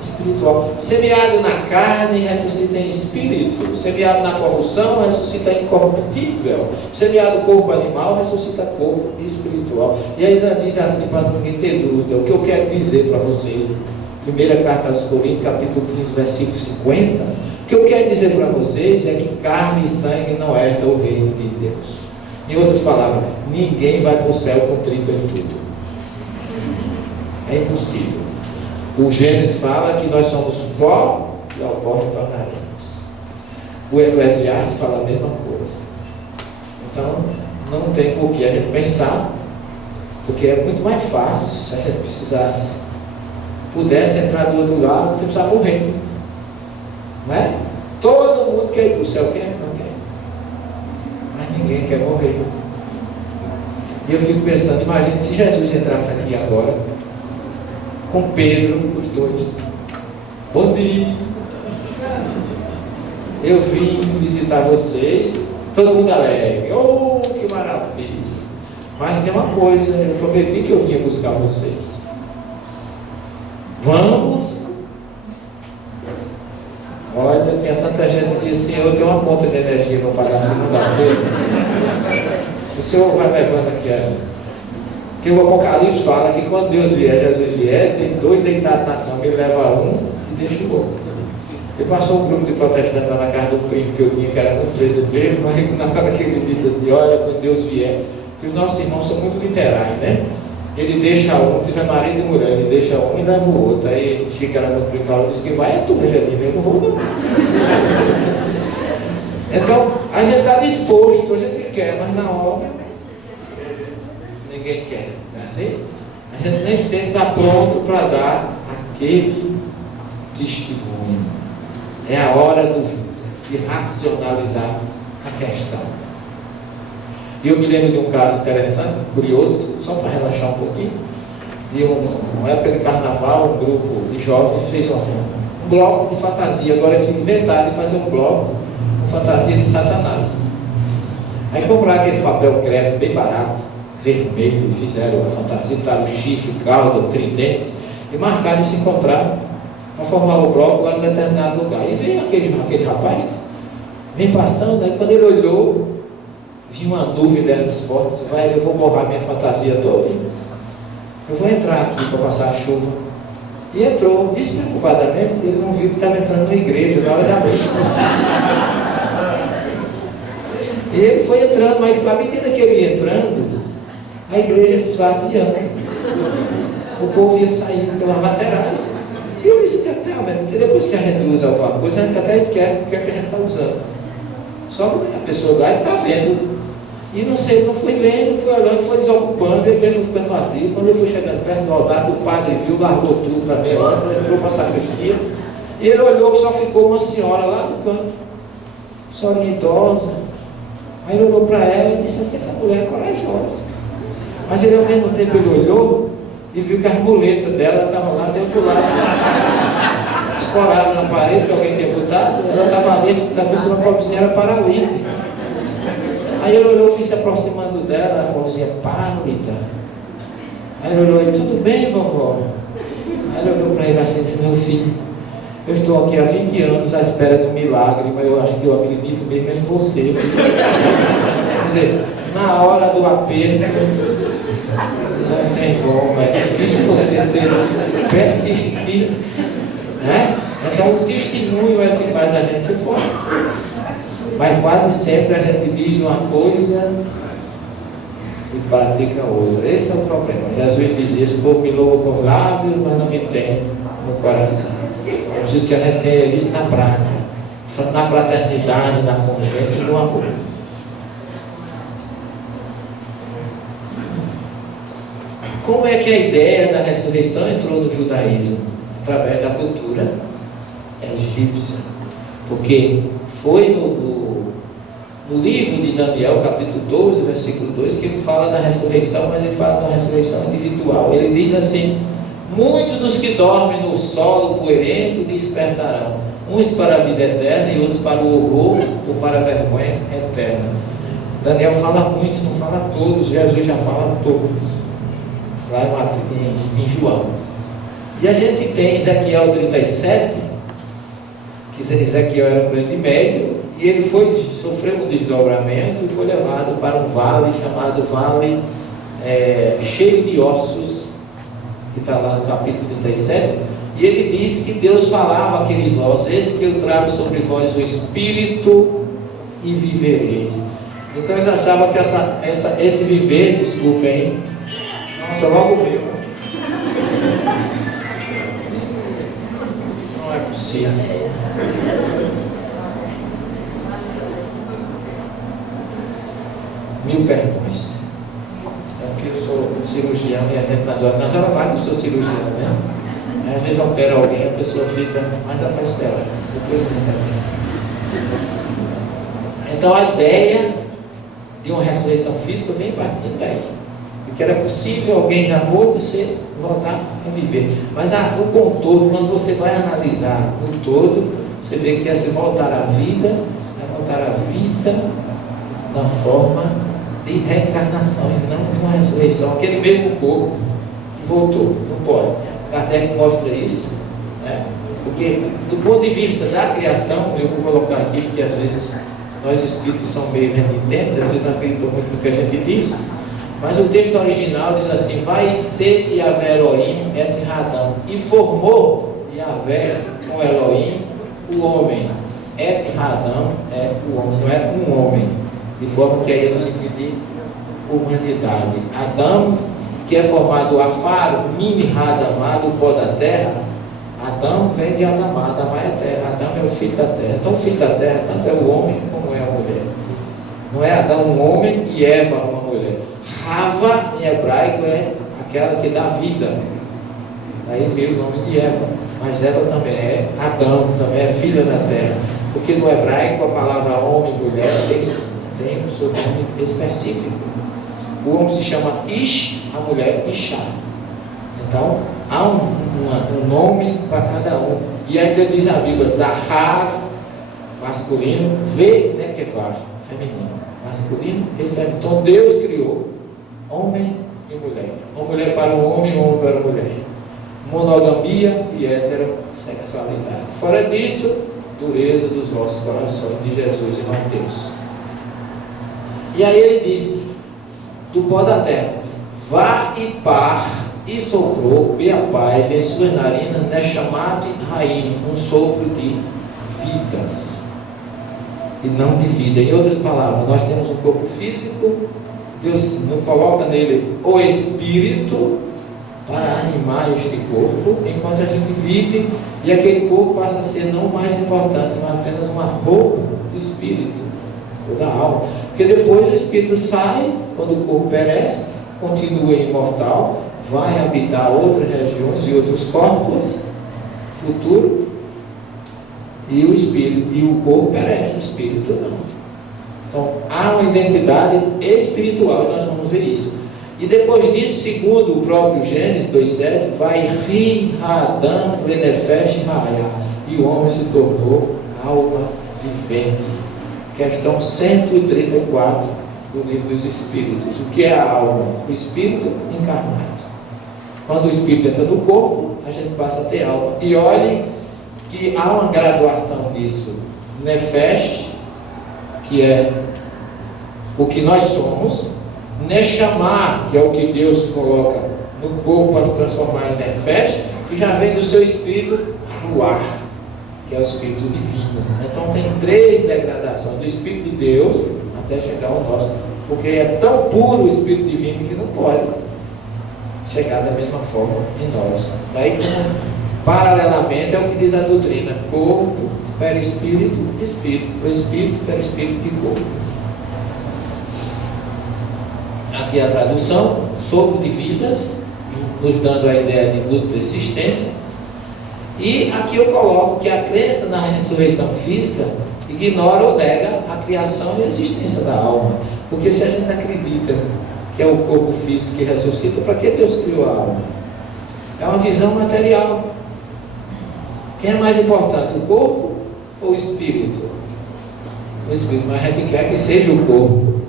espiritual. Semeado na carne, ressuscita em espírito. Semeado na corrupção, ressuscita incorruptível. Semeado corpo animal, ressuscita corpo espiritual. E ainda diz assim, para ninguém ter dúvida, o que eu quero dizer para vocês, primeira carta aos Coríntios, capítulo 15, versículo 50, o que eu quero dizer para vocês é que carne e sangue não herdam o reino de Deus. Em outras palavras, ninguém vai para o céu com tripa em tudo. É impossível. O Gênesis fala que nós somos pó e ao pó retornaremos. O Eclesiastes fala a mesma coisa. Então, não tem por que a gente pensar, porque é muito mais fácil se a gente pudesse entrar do outro lado, você precisava morrer. Não é? Todo mundo quer ir para o céu, quem não quer? Mas ninguém quer morrer. E eu fico pensando, imagine se Jesus entrasse aqui agora, com Pedro, os dois. Bom dia! Eu vim visitar vocês, todo mundo alegre, oh, que maravilha! Mas tem uma coisa, eu prometi que eu vinha buscar vocês. Vamos. Olha, tinha tanta gente que dizia assim, eu tenho uma conta de energia para pagar segunda-feira. O Senhor vai levando aqui que o Apocalipse fala que quando Deus vier, Jesus vier, tem dois deitados na cama, ele leva um e deixa o outro. E passou um grupo de protestantes lá na casa do primo que eu tinha, que era muito presbítero, mas na hora que ele disse assim, olha, quando Deus vier, porque os nossos irmãos são muito literais, né? Ele deixa um, tiver marido e mulher, ele deixa um e leva o outro. Aí Chico era muito primo, falou, disse que vai a tu, Angelina, eu não vou não. Então, a gente está disposto, a gente quer, mas na hora ninguém quer, não é assim? A gente nem sempre está pronto para dar aquele testemunho. É a hora de racionalizar a questão. E eu me lembro de um caso interessante, curioso, só para relaxar um pouquinho, de uma época de carnaval, um grupo de jovens fez um bloco de fantasia. Agora eu fico inventado de fazer um bloco com fantasia de Satanás. Aí compraram aquele papel crepe bem barato, vermelho, fizeram a fantasia, botaram chifre, cauda, tridente, e marcaram de se encontrar para formar o bloco lá em determinado lugar. E veio aquele rapaz, vem passando, aí quando ele olhou, viu uma nuvem dessas fortes, eu vou borrar minha fantasia toda. Eu vou entrar aqui para passar a chuva. E entrou, despreocupadamente, ele não viu que estava entrando na igreja na hora da missa. E ele foi entrando, mas à medida que ele ia entrando, a igreja ia se esvaziando. O povo ia saindo pelas laterais. E eu disse, porque depois que a gente usa alguma coisa, a gente até esquece do que a gente está usando. Só a pessoa lá está vendo. E não sei, não foi vendo, foi olhando, foi desocupando, a igreja foi ficando vazia. Quando ele foi chegando perto do altar, o padre viu, largou tudo para meia hora, entrou para a sacristia. E ele olhou que só ficou uma senhora lá no canto, senhorinha idosa. Aí ele olhou para ela e disse assim, essa mulher é corajosa. Mas ele ao mesmo tempo ele olhou e viu que as muletas dela estavam lá do outro lado, escoradas na parede que alguém tinha botado. Ela estava ali, da pessoa pobrezinha era paralítica. Aí ele olhou, fui se aproximando dela, a vozinha pálida. Aí ele olhou, tudo bem, vovó? Aí ele olhou para ele assim e disse, meu filho, eu estou aqui há 20 anos à espera do milagre, mas eu acho que eu acredito mesmo em você, filho. Quer dizer, na hora do aperto, não tem como, é difícil você persistir, né? Então o testemunho é o que faz a gente ser forte. Mas quase sempre a gente diz uma coisa e pratica outra. Esse é o problema. Jesus dizia, esse povo me louva com os lábios, mas não me tem no coração. Eu preciso que a gente tenha isso na prática. na fraternidade, na convivência e no amor. Como é que a ideia da ressurreição entrou no judaísmo? Através da cultura egípcia. Porque foi no livro de Daniel, capítulo 12, versículo 2, que ele fala da ressurreição, mas ele fala da ressurreição individual. Ele diz assim: muitos dos que dormem no solo poeirento despertarão, uns para a vida eterna e outros para o horror ou para a vergonha eterna. Daniel fala muitos, não fala todos. Jesus já fala todos lá em João. E a gente tem Ezequiel 37, que Ezequiel era um grande médio, e ele sofreu um desdobramento e foi levado para um vale chamado Vale cheio de ossos, que está lá no capítulo 37, e ele diz que Deus falava àqueles ossos: eis que eu trago sobre vós o Espírito e vivereis. Então ele achava que esse viver, desculpem, nossa, logo meu. Não é possível. Mil perdões. É porque eu sou cirurgião e a gente nas horas vai do seu cirurgião, né? Aí, às vezes opera alguém, a pessoa fica, mas dá para esperar. Depois não tem. Então a ideia de uma ressurreição física vem partindo daí. Que era possível alguém já morto voltar a viver. Mas o contorno, quando você vai analisar no todo, você vê que é se voltar à vida, é voltar à vida na forma de reencarnação e não de uma ressurreição. Aquele mesmo corpo que voltou, não pode. Kardec mostra isso, né? Porque do ponto de vista da criação, eu vou colocar aqui, porque às vezes nós espíritos somos meio renitentes, às vezes não acreditam muito no que a gente diz. Mas o texto original diz assim: vai ser Yahvé Elohim et Hadam, e formou Yahvé com Elohim o homem. Et Hadam é o homem, não é um homem, de forma que aí é no sentido de humanidade. Adão, que é formado do afaro, mini Hadamá, do pó da terra. Adão vem de Adamá, Adamá é terra, Adão é o filho da terra. Então o filho da terra tanto é o homem como é a mulher. Não é Adão um homem e Eva uma mulher. Rava em hebraico é aquela que dá vida. Aí veio o nome de Eva. Mas Eva também é Adão, também é filha da terra. Porque no hebraico a palavra homem e mulher tem o seu nome específico. O homem se chama Ish, a mulher Ishá. Então há um nome para cada um. E ainda diz a Bíblia: Zahar, masculino, Ve Nekevar, feminino. Masculino e feminino. Então Deus criou homem e mulher. Uma mulher para o homem e um homem para a mulher. Monogamia e heterossexualidade. Fora disso, dureza dos vossos corações, de Jesus e Mateus. E aí ele diz: do pó da terra, vá e par, e soprou, Beapai, vem suas narinas, Neshamat Raim, um sopro de vidas, e não de vida. Em outras palavras, nós temos um corpo físico, Deus não coloca nele o espírito para animar este corpo, enquanto a gente vive, e aquele corpo passa a ser não o mais importante, mas apenas uma roupa do espírito, ou da alma. Porque depois o espírito sai, quando o corpo perece, continua imortal, vai habitar outras regiões e outros corpos futuro, e o espírito, e o corpo perece, o espírito não. Então há uma identidade espiritual, e nós vamos ver isso. E depois disso, segundo o próprio Gênesis 2,7, vai ri Adam lenefesh raya, e o homem se tornou alma vivente. Questão 134 do livro dos Espíritos. O que é a alma? O espírito encarnado. Quando o espírito entra no corpo, a gente passa a ter alma. E olhe que há uma graduação disso. Nefesh, que é o que nós somos. Neshama, que é o que Deus coloca no corpo para se transformar em Nefesh, que já vem do seu espírito Ruach, que é o espírito divino. Então tem 3 degradações do espírito de Deus até chegar ao nosso, porque é tão puro o espírito divino que não pode chegar da mesma forma em nós. Daí, paralelamente, é o que diz a doutrina: corpo, perispírito, espírito. O espírito, perispírito e corpo. Aqui a tradução, sopro de vidas, nos dando a ideia de dupla existência. E aqui eu coloco que a crença na ressurreição física ignora ou nega a criação e a existência da alma. Porque se a gente acredita que é o corpo físico que ressuscita, para que Deus criou a alma? É uma visão material. Quem é mais importante, o corpo ou o espírito? O espírito, mas a gente quer que seja o corpo,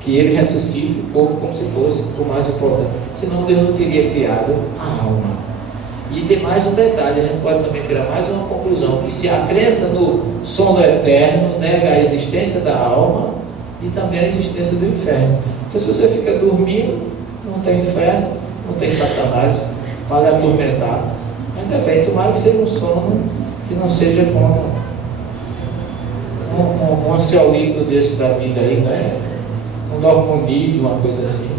que ele ressuscite o corpo como se fosse o mais importante. Senão Deus não teria criado a alma. E tem mais um detalhe, a gente pode também tirar mais uma conclusão, que se a crença no sono eterno nega a existência da alma e também a existência do inferno. Porque se você fica dormindo, não tem inferno, não tem Satanás para lhe atormentar. Ainda bem, tomara que seja um sono que não seja como um ansiolítico desse da vida aí, né? Um dormonídeo, uma coisa assim.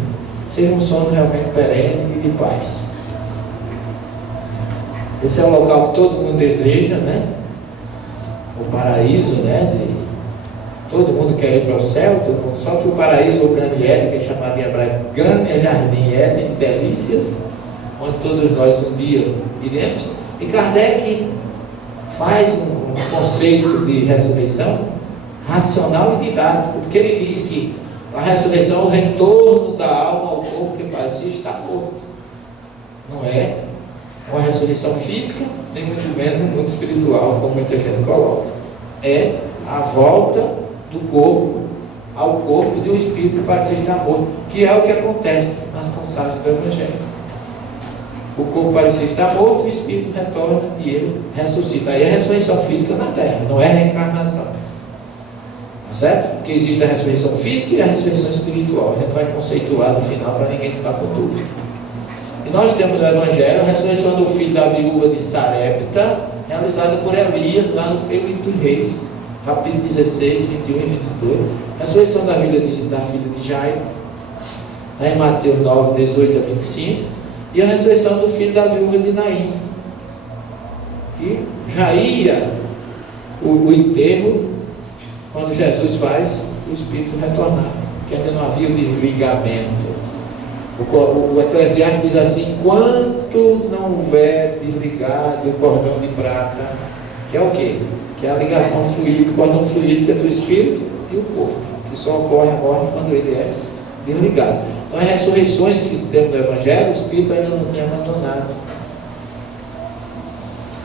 Seja um sono realmente perene e de paz. Esse é o local que todo mundo deseja, né? O paraíso, né? Todo mundo quer ir para o céu, só que o paraíso, o Gan Eden, que é chamado em hebraico Gan é Jardim Eden, delícias, onde todos nós um dia iremos. E Kardec faz um conceito de ressurreição racional e didático, porque ele diz que a ressurreição é o retorno da alma ao corpo que parecia estar morto. Não é uma ressurreição física, nem muito menos no mundo espiritual, como muita gente coloca. É a volta do corpo ao corpo de um espírito que parecia estar morto, que é o que acontece nas passagens do Evangelho. O corpo parecia estar morto, o espírito retorna e ele ressuscita. Aí é a ressurreição física na terra, não é a reencarnação. Tá certo? Porque existe a ressurreição física e a ressurreição espiritual. A gente vai conceituar no final para ninguém ficar com dúvida. E nós temos no Evangelho a ressurreição do filho da viúva de Sarepta, realizada por Elias, lá no livro dos Reis, capítulo 16, 21 e 22. A ressurreição da filha de Jairo, lá em Mateus 9, 18 a 25. E a ressurreição do filho da viúva de Naim. E já ia o enterro, quando Jesus faz o espírito retornar, porque ainda não havia o desligamento. O Eclesiastes diz assim: enquanto não houver desligado o cordão de prata, que é o quê? Que é a ligação fluida, o cordão fluido entre o espírito e o corpo, que só ocorre a morte quando ele é desligado. Então, as ressurreições que temos no Evangelho, o espírito ainda não tinha abandonado.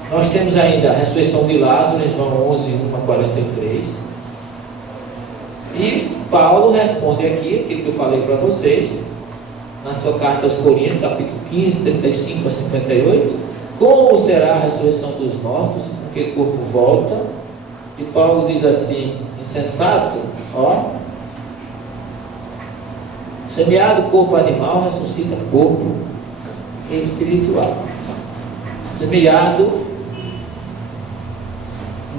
Nós temos ainda a ressurreição de Lázaro, em João 11, 1 a 43. E Paulo responde aqui, aquilo que eu falei para vocês, na sua carta aos Coríntios, capítulo 15, 35 a 58. Como será a ressurreição dos mortos, com que o corpo volta? E Paulo diz assim: insensato, ó, semeado corpo animal, ressuscita corpo espiritual. Semeado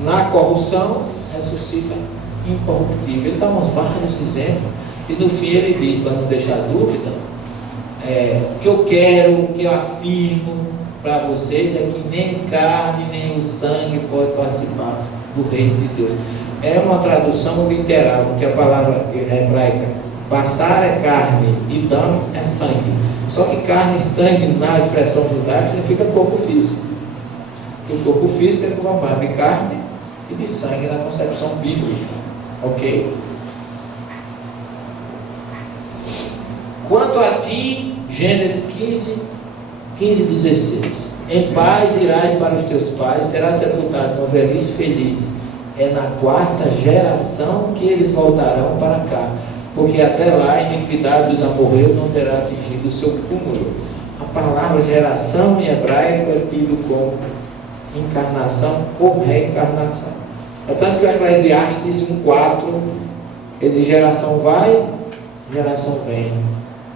na corrupção, ressuscita incorruptível. Ele dá uns vários exemplos, e no fim ele diz, para não deixar dúvida, o que eu quero, o que eu afirmo para vocês é que nem carne, nem o sangue pode participar do reino de Deus. É uma tradução literal, porque a palavra hebraica passar é carne e dam é sangue. Só que carne e sangue, na expressão judaica, significa corpo físico. Porque o corpo físico é formado de carne e de sangue na concepção bíblica. Ok? Quanto a ti, Gênesis 15, 16. Em paz irás para os teus pais, serás sepultado numa velhice feliz. É na quarta geração que eles voltarão para cá, porque até lá a iniquidade dos amorreus não terá atingido o seu cúmulo. A palavra geração em hebraico é tido como encarnação ou reencarnação. É tanto que o Eclesiastes 1,4 ele diz: geração vai, geração vem,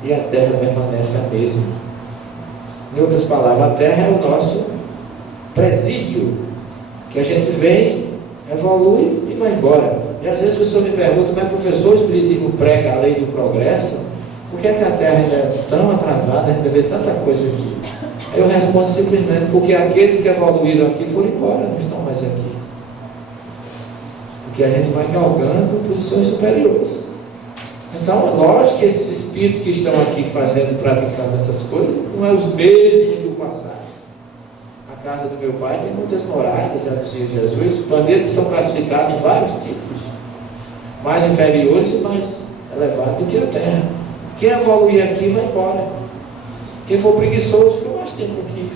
e a terra permanece a mesma. Em outras palavras, a terra é o nosso presídio, que a gente vem, evolui e vai embora. E às vezes a pessoa me pergunta: mas professor, o Espiritismo prega a lei do progresso? Por que é que a terra ainda é tão atrasada, a gente vê tanta coisa aqui? Aí eu respondo simplesmente: porque aqueles que evoluíram aqui foram embora, não estão mais aqui. porque a gente vai galgando posições superiores. Então, lógico que esses espíritos que estão aqui fazendo, praticando essas coisas, não é os mesmos do passado. A casa do meu pai tem muitas moradas, já dizia Jesus. Os planetas são classificados em vários tipos, mais inferiores e mais elevados do que a Terra. Quem evoluir aqui vai embora. Quem for preguiçoso fica mais tempo aqui.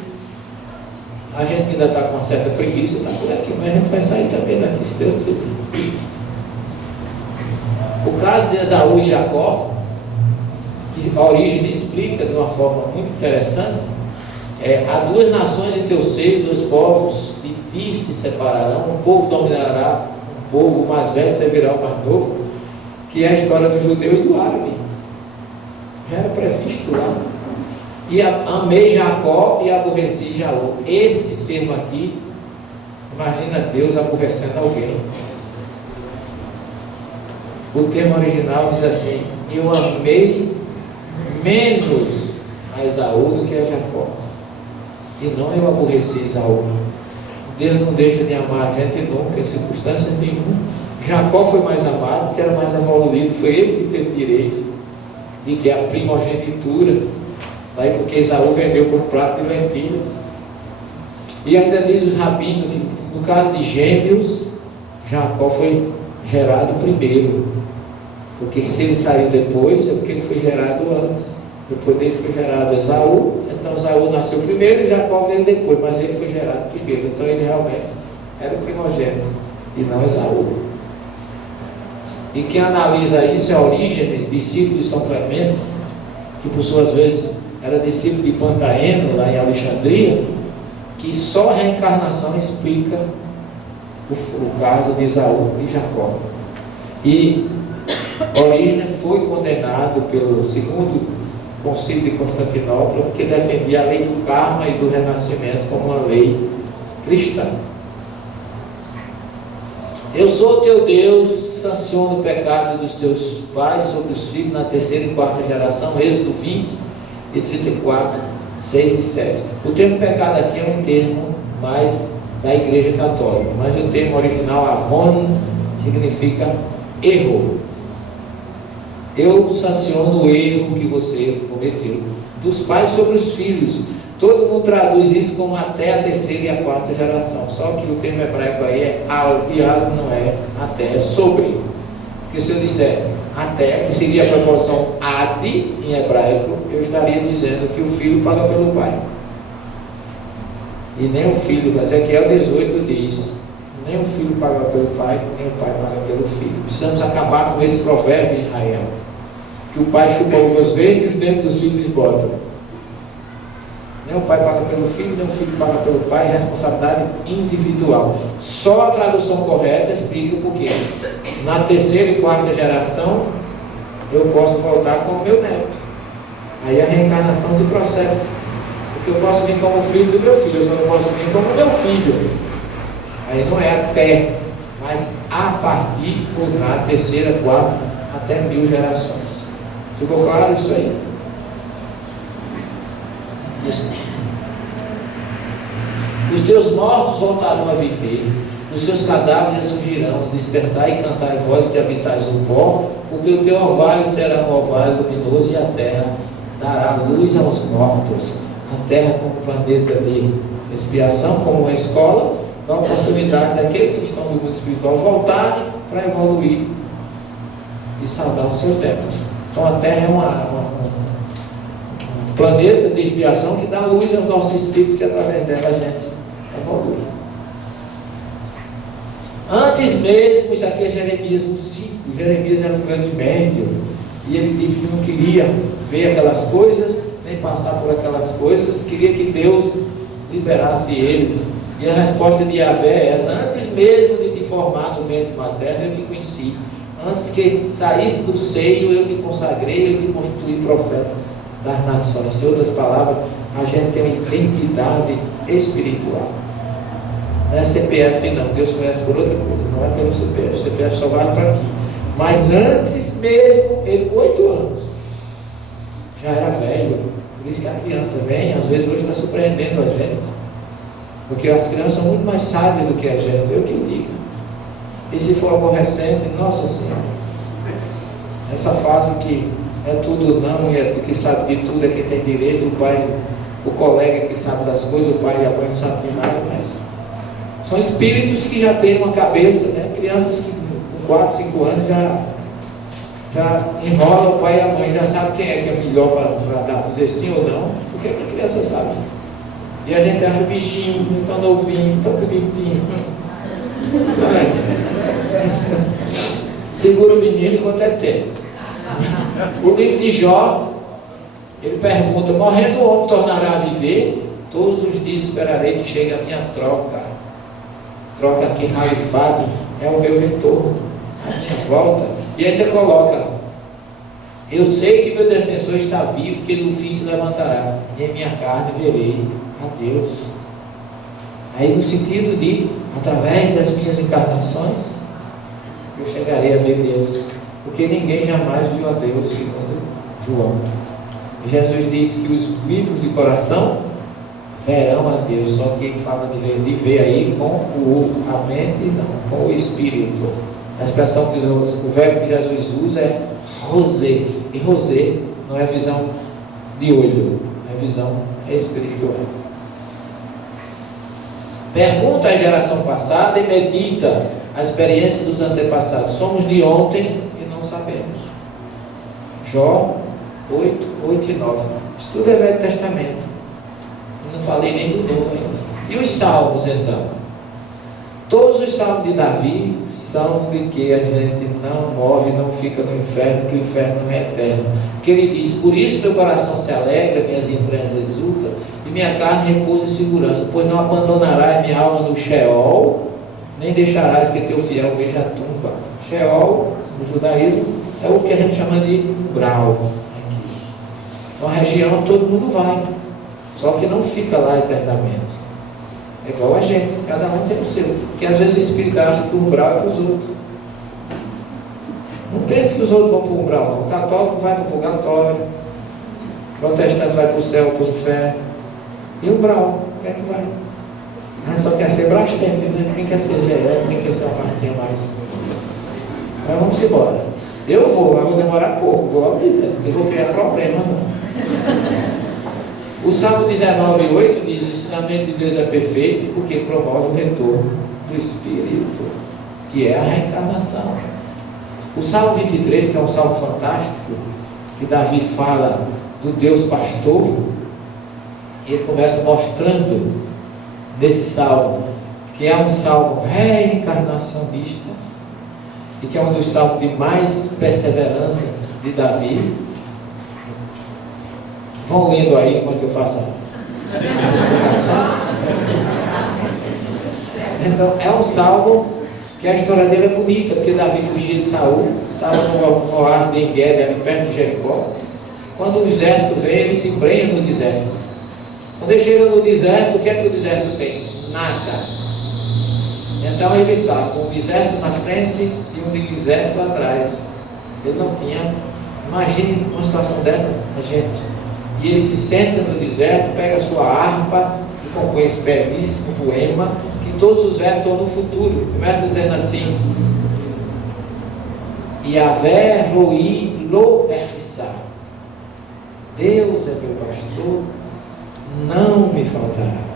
A gente ainda está com uma certa preguiça, está por aqui, mas a gente vai sair também daqui, se Deus quiser. O caso de Esaú e Jacó, que a origem explica de uma forma muito interessante, há duas nações em teu seio, dois povos de ti se separarão, um povo dominará um povo, o mais velho servirá o mais novo, que é a história do judeu e do árabe. Já era previsto lá. E amei Jacó e aborreci Jaú. Esse termo aqui, imagina Deus aborrecendo alguém. O termo original diz assim: eu amei menos a Esaú do que a Jacó, e não eu aborreci Esaú. Deus não deixa de amar a gente nunca, em circunstância nenhuma. Jacó foi mais amado porque era mais evoluído, foi ele que teve direito de ter a primogenitura, daí porque Esaú vendeu por um prato de lentilhas. E ainda diz os rabinos que no caso de gêmeos, Jacó foi gerado primeiro, porque se ele saiu depois é porque ele foi gerado antes. Depois dele foi gerado Esaú, então Esaú nasceu primeiro e Jacó veio depois, mas ele foi gerado primeiro, então ele realmente era o primogênito e não Esaú. E quem analisa isso é Orígenes, discípulo de São Clemente, que por suas vezes era discípulo de Pantaeno, lá em Alexandria, que só a reencarnação explica o caso de Esaú e Jacó. E Orígenes foi condenado pelo segundo concílio de Constantinopla, porque defendia a lei do karma e do renascimento como uma lei cristã. Eu sou teu Deus, sanciono o pecado dos teus pais sobre os filhos na terceira e quarta geração, Êxodo 20 e 34, 6 e 7. O termo pecado aqui é um termo mais da Igreja Católica, mas o termo original, avon, significa erro. Eu sanciono o erro que você cometeu dos pais sobre os filhos. Todo mundo traduz isso como até a terceira e a quarta geração, só que o termo hebraico aí é al, e al não é até, é sobre. Porque se eu disser até, que seria a preposição ad em hebraico, eu estaria dizendo que o filho paga pelo pai. E nem o filho, Ezequiel 18 diz, nem o filho paga pelo pai, nem o pai paga pelo filho. Precisamos acabar com esse provérbio em Israel, que o pai chupa uvas verdes e os dentes dos filhos botam. Nem o pai paga pelo filho, nem o filho paga pelo pai, responsabilidade individual. Só a tradução correta explica o porquê. Na terceira e quarta geração, eu posso voltar como meu neto. Aí a reencarnação se processa. Porque eu posso vir como filho do meu filho, eu só não posso vir como meu filho. Aí não é até, mas a partir ou na terceira, quarta, até 1000 gerações. Ficou claro isso aí? Os teus mortos voltarão a viver, os seus cadáveres surgirão, despertai e cantai vós que habitais o pó, porque o teu orvalho será um orvalho luminoso e a terra dará luz aos mortos. A terra como planeta de expiação, como uma escola, dá a oportunidade daqueles que estão no mundo espiritual voltarem para evoluir e saudar os seus débitos. Então a terra é um planeta de expiação que dá luz ao nosso espírito, que através dela a gente evolui. Antes mesmo, isso aqui é Jeremias 1,5. Jeremias era um grande médium e ele disse que não queria ver aquelas coisas, nem passar por aquelas coisas, queria que Deus liberasse ele. E a resposta de Yahvé é essa: antes mesmo de te formar no ventre materno, eu te conheci. Antes que saísse do seio, eu te consagrei, eu te constituí profeta das nações. Em outras palavras, a gente tem uma identidade espiritual. Não é CPF não, Deus conhece por outra coisa, não é pelo CPF, o CPF só vale para aqui. Mas antes mesmo, ele com 8 anos, já era velho. Por isso que a criança vem, às vezes hoje está surpreendendo a gente, porque as crianças são muito mais sábias do que a gente, eu que digo. E se for aborrecente, nossa Senhora, essa fase que é tudo não, e é que sabe de tudo, é quem tem direito, o pai, o colega que sabe das coisas, o pai e a mãe não sabem de nada, mas são espíritos que já têm uma cabeça, né? Crianças que com 4, 5 anos já enrolam o pai e a mãe, já sabe quem é melhor para dizer sim ou não. O que é que a criança sabe? E a gente acha o bichinho tão novinho, tão bonitinho. Segura o menino enquanto é tempo. O livro de Jó, ele pergunta: morrendo o homem tornará a viver? Todos os dias esperarei que chegue a minha troca. Troca aqui, raivado, é o meu retorno, a minha volta. E ainda coloca: eu sei que meu defensor está vivo, que no fim se levantará, e em minha carne verei a Deus. Aí no sentido de, através das minhas encarnações, eu chegarei a ver Deus, porque ninguém jamais viu a Deus, segundo João. E Jesus disse que os limpos de coração verão a Deus, só que ele fala de ver aí com a mente, não, com o espírito. A expressão que o verbo que Jesus usa é rosé, e rosé não é visão de olho, é visão espiritual. Pergunta à geração passada e medita a experiência dos antepassados. Somos de ontem e não sabemos. Jó 8 e 9. Isso tudo é Velho Testamento. Não falei nem do Novo ainda. E os salmos então? Todos os salmos de Davi são de que a gente não morre, não fica no inferno, que o inferno não é eterno. Porque ele diz: por isso meu coração se alegra, minhas entranhas exultam, e minha carne repousa em segurança, pois não abandonarás minha alma no Sheol, nem deixarás que teu fiel veja a tumba. Sheol, no judaísmo, é o que a gente chama de umbral. Aqui. Uma região onde todo mundo vai, só que não fica lá eternamente. É igual a gente, cada um tem o seu. Porque às vezes o espírito acha que o umbral é para os outros. Não pense que os outros vão para o umbral, não. O católico vai para o purgatório, o protestante vai para o céu, para o inferno. E o umbral, o que é que vai? Só quer ser brastempo, né? Quem quer ser GE, quem quer ser uma marquinha mais. Mas vamos embora. Eu vou, mas vou demorar pouco, vou logo dizer, porque eu vou criar problema, não. O Salmo 19:8 diz: o ensinamento de Deus é perfeito, porque promove o retorno do Espírito, que é a reencarnação. O Salmo 23, que é um salmo fantástico, que Davi fala do Deus pastor, ele começa mostrando nesse salmo, que é um salmo reencarnacionista, e que é um dos salmos de mais perseverança de Davi. Vão lendo aí enquanto eu faço as explicações. Então, é um salmo que a história dele é bonita, porque Davi fugia de Saul, estava no oásis de Engedi, ali perto de Jericó. Quando o exército vem, ele se embrenha no deserto. Quando ele chega no deserto, o que é que o deserto tem? Nada. Então ele está com o deserto na frente e um exército atrás. Ele não tinha. Imagine uma situação dessa, a gente. E ele se senta no deserto, pega a sua harpa e compõe esse belíssimo poema, que todos os verbos estão no futuro. Começa dizendo assim: Yahvé Roi Lo Erissá. Deus é meu pastor, não me faltará.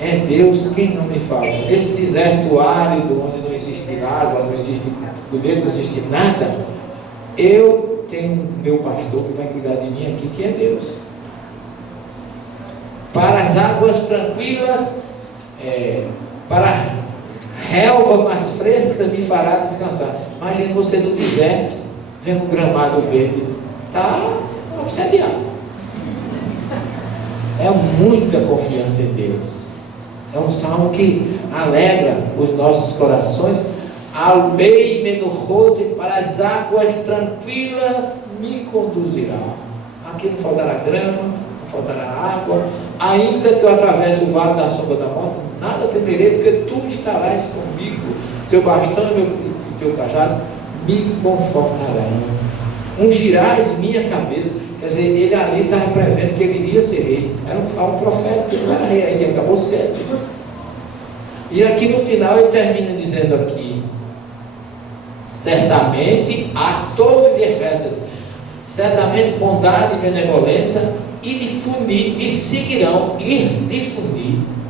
É Deus quem não me falta. Esse deserto árido, onde não existe água, não existe colheita, não existe nada, eu tenho meu pastor que vai cuidar de mim aqui, que é Deus. Para as águas tranquilas, para a relva mais fresca me fará descansar. Imagine você no deserto, vendo um gramado verde, está obsediado. É muita confiança em Deus. É um salmo que alegra os nossos corações. Almei menuchote, para as águas tranquilas me conduzirá. Aqui não faltará grama, não faltará água. Ainda que eu atravesse o vale da sombra da morte, nada temerei, porque tu estarás comigo. Teu bastão e teu cajado me confortarão. Ungirás minha cabeça. Quer dizer, ele ali estava prevendo que ele iria ser rei. Era um profeta, que não era rei ainda, acabou sendo. E aqui no final ele termina dizendo aqui: certamente a todo certamente bondade e benevolência me seguirão, me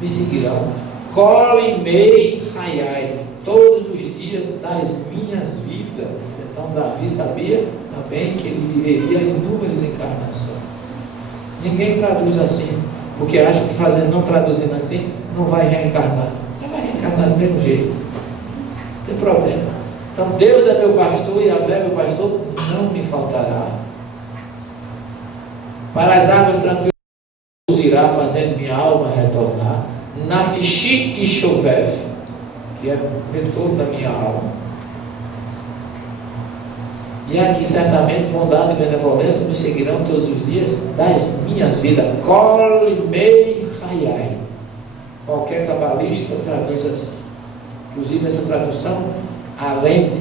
seguirão, cole mei raiai, todos os dias das minhas vidas. Então Davi sabia também que ele viveria inúmeras encarnações. Ninguém traduz assim, porque acha que não traduzindo assim, não vai reencarnar. Mas vai reencarnar do mesmo jeito, não tem problema. Então Deus é meu pastor e Yahvé é meu pastor, não me faltará. Para as águas tranquilas irá, fazendo minha alma retornar. Nafishi e Shovev, que é o retorno da minha alma. E aqui certamente bondade e benevolência me seguirão todos os dias das minhas vidas. Kol mei raiai. Qualquer cabalista traduz assim. Inclusive essa tradução,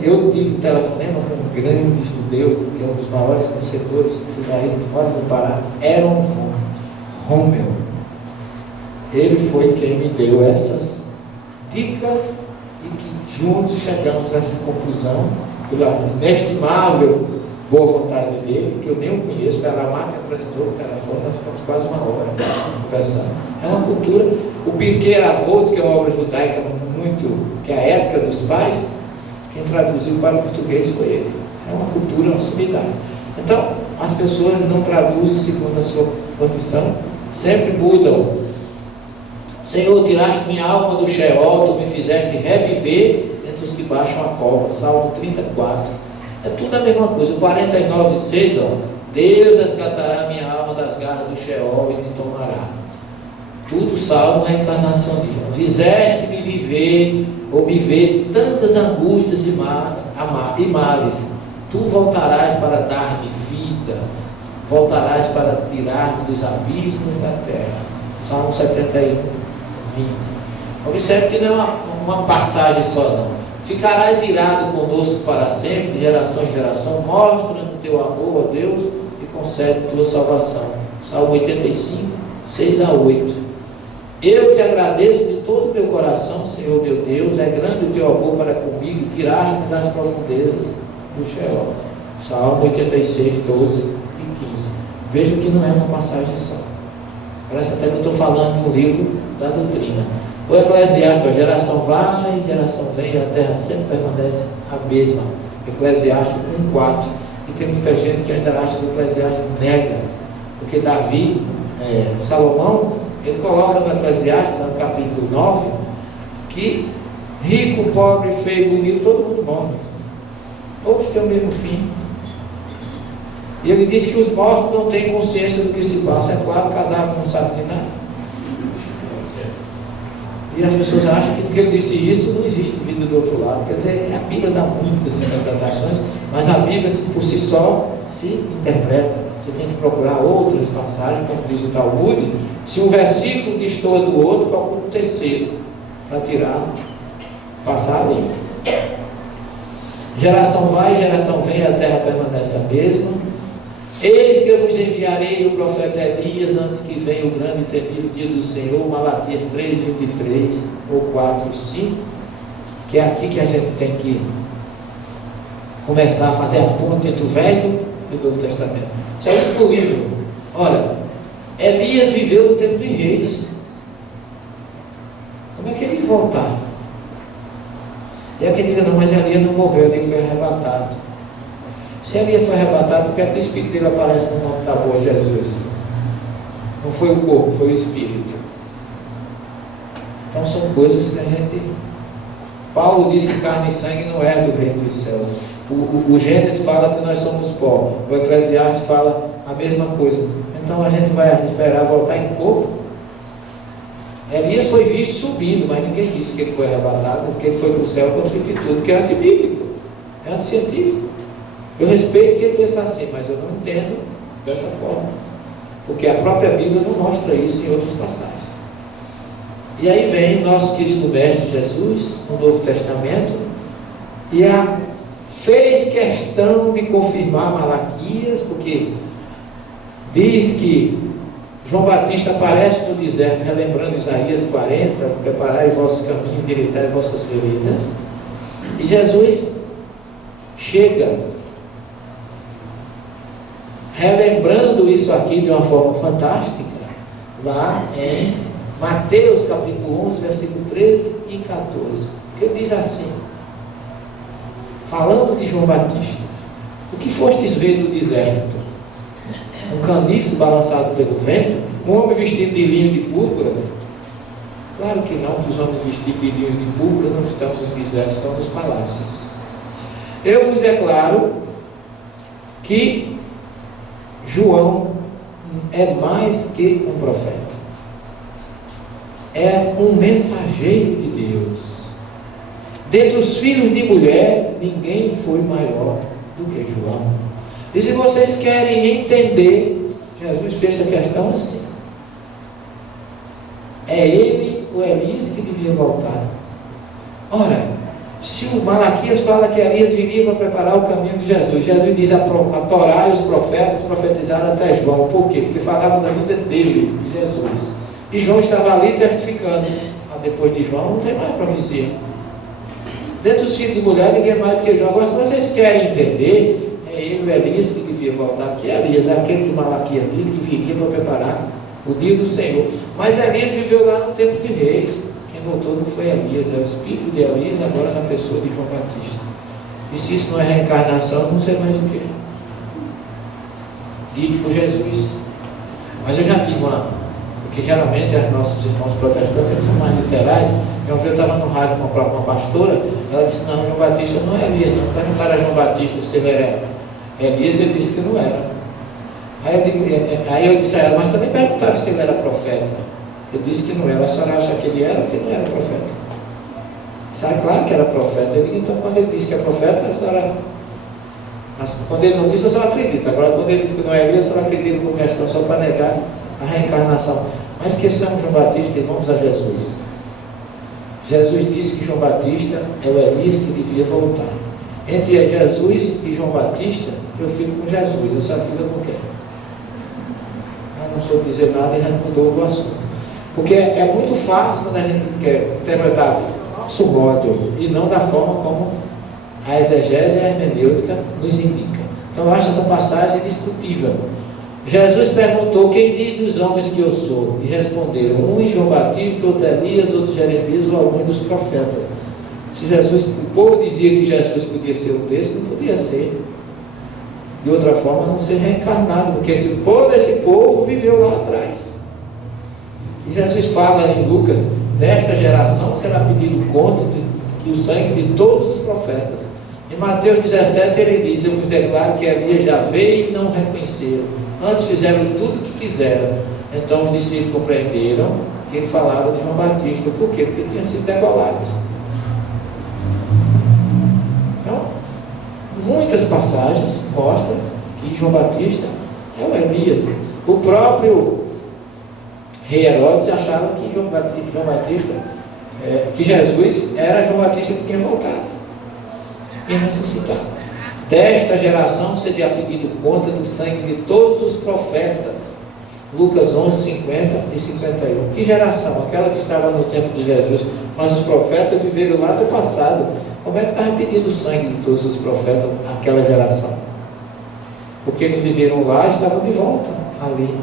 eu tive um telefonema com um grande judeu, que é um dos maiores conhecedores do judaísmo no Pará, Aaron Rommel. Ele foi quem me deu essas dicas e que juntos chegamos a essa conclusão, pela inestimável boa vontade dele, que eu nem o conheço. Foi a Lamar que apresentou o telefone, nós ficamos quase uma hora conversando. É uma cultura, o Pirkei Avot, que é uma obra judaica que é a ética dos pais, quem traduziu para o português foi ele. É uma cultura, uma sumidade. Então, as pessoas não traduzem segundo a sua condição, sempre mudam. Senhor, tiraste minha alma do Sheol, tu me fizeste reviver entre os que baixam a cova. Salmo 34. É tudo a mesma coisa. O 49,6, Deus resgatará minha alma das garras do Sheol e me tomará. Tudo salmo é a encarnação de João. Fizeste-me viver, ou me ver tantas angústias e males. Tu voltarás para dar-me vidas, voltarás para tirar-me dos abismos da terra. Salmo 71, 20. Observe que não é uma passagem só, não. Ficarás irado conosco para sempre, de geração em geração. Mostra-nos o teu amor, ó Deus, e concede tua salvação. Salmo 85, 6-8. Eu te agradeço de todo o meu coração, Senhor meu Deus. É grande o teu amor para comigo, tiraste-me das profundezas do Sheol. Salmo 86, 12 e 15. Vejam que não é uma passagem só. Parece até que eu estou falando de um livro da doutrina. O Eclesiastes, a geração vai, geração vem, e a terra sempre permanece a mesma. Eclesiastes 1,4. E tem muita gente que ainda acha que o Eclesiastes nega, porque Salomão, ele coloca no Eclesiastes, no capítulo 9, que rico, pobre, feio, bonito, todo mundo morre. Todos têm o mesmo fim. E ele diz que os mortos não têm consciência do que se passa. É claro, o cadáver não sabe de nada. E as pessoas acham que porque ele disse isso, não existe vida do outro lado. Quer dizer, a Bíblia dá muitas interpretações, mas a Bíblia por si só se interpreta. Você tem que procurar outras passagens, como diz o Talmud. Se um versículo destoa do outro, procura o terceiro, para tirar, passar a língua. Geração vai, geração vem, a terra permanece a mesma. Eis que eu vos enviarei o profeta Elias, antes que venha o grande e temível dia do Senhor. Malaquias 3:23 ou 4:5, que é aqui que a gente tem que começar a fazer a ponte entre o Velho e o Novo Testamento. Isso aí no livro. Olha, Elias viveu no tempo de reis. Como é que ele ia voltar? E aqui diga, não, mas Elias não morreu, ele foi arrebatado. Se Elias foi arrebatado, por que o Espírito dele aparece no Monte Tabor, Jesus? Não foi o corpo, foi o Espírito. Então são coisas que a gente... Paulo diz que carne e sangue não é do reino dos céus. O Gênesis fala que nós somos pó. O Eclesiastes fala a mesma coisa. Então a gente vai esperar voltar em corpo. Elias foi visto subindo, mas ninguém disse que ele foi arrebatado, que ele foi para o céu com tudo, que é antibíblico, é anticientífico. Eu respeito quem pensa assim, mas eu não entendo dessa forma, porque a própria Bíblia não mostra isso em outras passagens. E aí vem o nosso querido Mestre Jesus, no Novo Testamento, e fez questão de confirmar Malaquias, porque diz que João Batista aparece no deserto, relembrando Isaías 40, preparai vossos caminhos, endireitai vossas veredas. E Jesus chega relembrando isso aqui de uma forma fantástica, lá em Mateus capítulo 11, versículo 13 e 14, que diz assim, falando de João Batista: o que fostes ver no deserto? Um caniço balançado pelo vento? Um homem vestido de linho de púrpura? Claro que não, que os homens vestidos de linhos de púrpura não estão nos desertos, estão nos palácios. Eu vos declaro que João é mais que um profeta, é um mensageiro de Deus. Dentre os filhos de mulher, ninguém foi maior do que João. E se vocês querem entender, Jesus fez a questão assim: é ele ou Elias que devia voltar? Ora, se o Malaquias fala que Elias viria para preparar o caminho de Jesus, Jesus diz: a Torá e os profetas profetizaram até João. Por quê? Porque falavam da vida dele, de Jesus. E João estava ali testificando. Mas depois de João não tem mais profecia. Dentro dos filhos de mulher, ninguém mais do que João. Agora, se vocês querem entender, é ele, o Elias, que devia voltar. Que Elias é aquele que Malaquias disse que viria para preparar o dia do Senhor. Mas Elias viveu lá no tempo de reis. Quem voltou não foi Elias, é o espírito de Elias, agora na pessoa de João Batista. E se isso não é reencarnação, eu não sei mais o que é. Dito por Jesus. Mas eu já tive porque geralmente os nossos irmãos protestantes, eles são mais literais. Eu estava no rádio com uma pastora, ela disse: não, João Batista não é Elias, não. Perguntaram a João Batista se ele era Elias, ele disse que não era. Aí eu disse a ela: mas também perguntaram se ele era profeta. Ele disse que não era. A senhora acha que ele era ou que não era profeta? Sabe, claro que era profeta. Eu digo: então, quando ele disse que é profeta, a senhora... Quando ele não disse, a senhora acredita. Agora, quando ele disse que não é Elias, a senhora acredita com questão só para negar a reencarnação. Mas esqueçamos João Batista e vamos a Jesus. Jesus disse que João Batista é o Elias que devia voltar. Entre Jesus e João Batista, eu fico com Jesus. A senhora fica com quem? Eu não soube dizer nada e já mudou do assunto. Porque é muito fácil quando a gente quer interpretar do nosso modo e não da forma como a exegese e a hermenêutica nos indica. Então eu acho essa passagem discutível. Jesus perguntou: quem diz os homens que eu sou? E responderam: um João Batista, outro Elias, outro Jeremias ou algum dos profetas. Se o povo dizia que Jesus podia ser um desses, não podia ser de outra forma não ser reencarnado, porque esse povo viveu lá atrás. E Jesus fala em Lucas: desta geração será pedido conta do sangue de todos os profetas. Em Mateus 17 ele diz: eu vos declaro que Elias já veio e não reconheceram. Antes fizeram tudo o que quiseram. Então os discípulos compreenderam que ele falava de João Batista. Por quê? Porque tinha sido degolado. Então, muitas passagens mostram que João Batista é o Elias. O próprio rei Herodes achava que João Batista, que Jesus era João Batista que tinha voltado e ressuscitado. Desta geração seria pedido conta do sangue de todos os profetas. Lucas 11, 50 e 51. Que geração? Aquela que estava no tempo de Jesus. Mas os profetas viveram lá no passado. Como é que estava pedindo o sangue de todos os profetas naquela geração? Porque eles viveram lá e estavam de volta ali.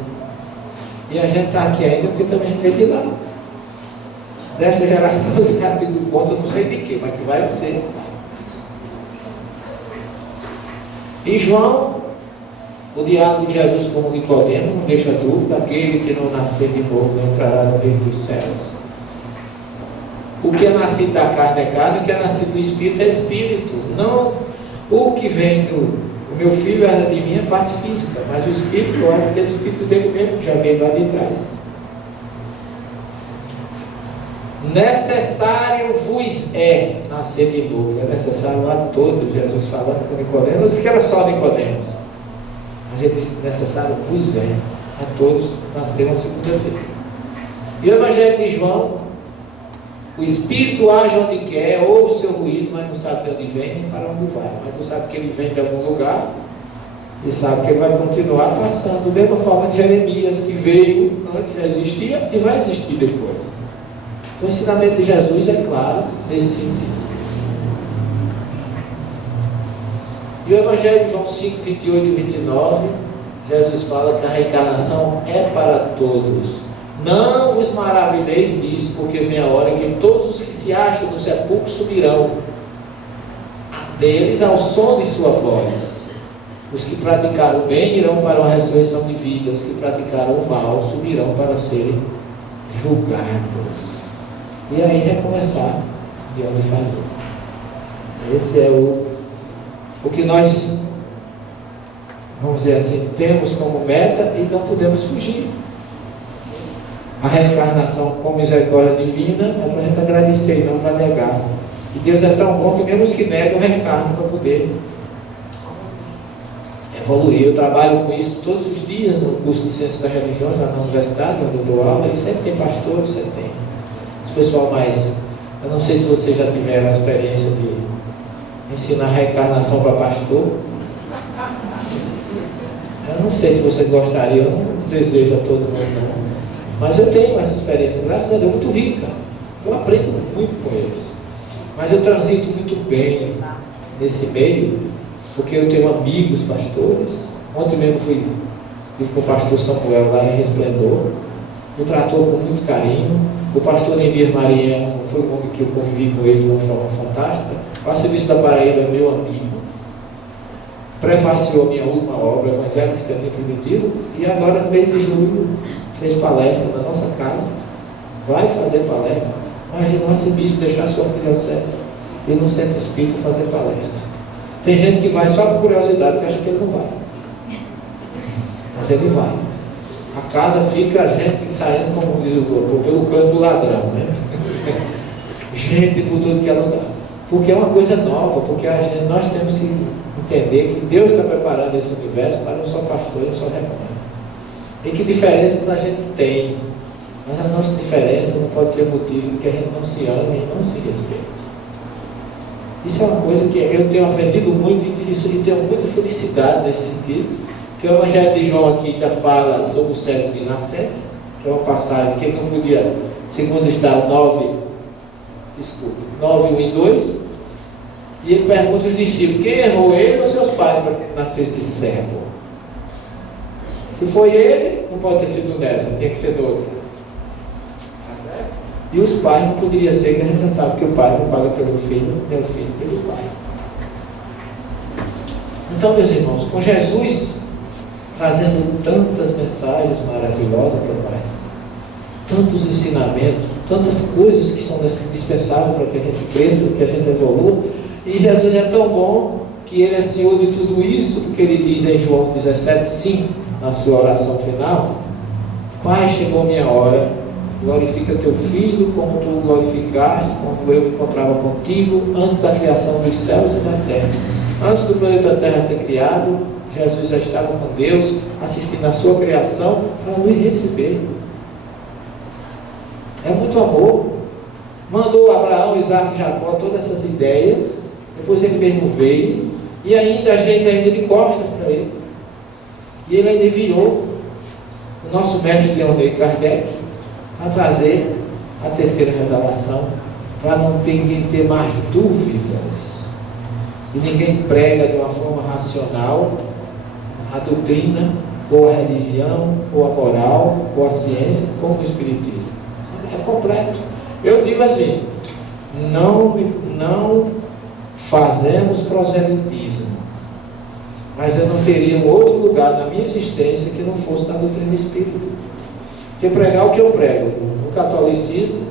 E a gente está aqui ainda porque também veio de lá. Desta geração será pedido conta, não sei de quê, mas que vai ser. E João, o diálogo de Jesus com Nicodemo, não deixa dúvida: aquele que não nascer de novo não entrará no reino dos céus. O que é nascido da carne é carne, o que é nascido do Espírito é Espírito. Não o que vem o meu filho era de mim, é parte física, mas o Espírito, eu olho pelo Espírito dele mesmo, que já veio lá de trás. Necessário vos é nascer de novo. É necessário a todos. Jesus falando com Nicodemo, não disse que era só Nicodemos, mas ele disse: necessário vos é a todos nascer uma segunda vez. E o Evangelho de João: o Espírito age onde quer, ouve o seu ruído, mas não sabe de onde vem nem para onde vai. Mas tu sabe que ele vem de algum lugar e sabe que ele vai continuar passando. Da mesma forma de Jeremias, que veio antes, já existia e vai existir depois. Então, o ensinamento de Jesus é claro nesse sentido. E o Evangelho de João 5, 28 e 29, Jesus fala que a reencarnação é para todos. Não vos maravilheis disso, porque vem a hora em que todos os que se acham no sepulcro subirão deles ao som de sua voz. Os que praticaram o bem irão para uma ressurreição de vida, os que praticaram o mal subirão para serem julgados. E aí recomeçar de onde falhou. Esse é o que nós, vamos dizer assim, temos como meta e não podemos fugir. A reencarnação com misericórdia divina é para a gente agradecer e não para negar. E Deus é tão bom que mesmo os que negam reencarnam para poder evoluir. Eu trabalho com isso todos os dias no curso de Ciências da Religião, lá na universidade, onde eu dou aula, e sempre tem pastores, sempre tem os pessoal mais... Eu não sei se vocês já tiveram a experiência de ensinar reencarnação para pastor. Eu não sei se você gostaria, eu não desejo a todo mundo não. Mas eu tenho essa experiência, graças a Deus, muito rica. Eu aprendo muito com eles. Mas eu transito muito bem nesse meio, porque eu tenho amigos pastores. Ontem mesmo fui com o pastor Samuel lá em Resplendor. Me tratou com muito carinho. O pastor Neemias Marinho foi um homem que eu convivi com ele de uma forma fantástica. O arcebispo da Paraíba é meu amigo. Prefaciou a minha última obra, Evangelho Cristiano Primitivo, e agora no mês de julho fez palestra na nossa casa. Vai fazer palestra. Imagina o arcebispo deixar sua arquidiocese e no centro espírita fazer palestra. Tem gente que vai só por curiosidade, que acha que ele não vai. Mas ele vai. A casa fica a gente saindo, como diz o corpo, pelo canto do ladrão, né? Gente por tudo que é lugar. Porque é uma coisa nova, porque nós temos que entender que Deus está preparando esse universo para um só pastor e um só rebanho. E que diferenças a gente tem. Mas a nossa diferença não pode ser motivo de que a gente não se ame e não se respeite. Isso é uma coisa que eu tenho aprendido muito e tenho muita felicidade nesse sentido. Que o Evangelho de João aqui ainda fala sobre o cego de nascença, que é uma passagem que ele não podia, segundo está o 9, 1 e 2, e ele pergunta aos discípulos, quem errou, ele ou seus pais para que nascesse cego? Se foi ele, não pode ter sido dessa, tinha que ser do outro. E os pais não poderia ser, que a gente já sabe que o pai não paga pelo filho, nem o filho pelo pai. Então, meus irmãos, com Jesus trazendo tantas mensagens maravilosas para nós, tantos ensinamentos, tantas coisas que são dispensáveis para que a gente cresça, que a gente evolua, e Jesus é tão bom que ele é Senhor de tudo isso, porque ele diz em João 17,5, na sua oração final, Pai, chegou minha hora, glorifica teu filho como tu o glorificaste quando eu me encontrava contigo antes da criação dos céus e da terra. Antes do planeta Terra ser criado, Jesus já estava com Deus, assistindo a sua criação para nos receber. É muito amor. Mandou Abraão, Isaac e Jacó todas essas ideias. Depois ele mesmo veio. E ainda a gente ainda de costas para ele. E ele ainda enviou o nosso mestre Leonel Kardec a trazer a terceira revelação, para não ninguém ter mais dúvidas. E ninguém prega de uma forma racional a doutrina, ou a religião, ou a moral, ou a ciência, como o espiritismo. É completo. Eu digo assim, não fazemos proselitismo, mas eu não teria um outro lugar na minha existência que não fosse na doutrina espírita. Porque pregar o que eu prego no catolicismo,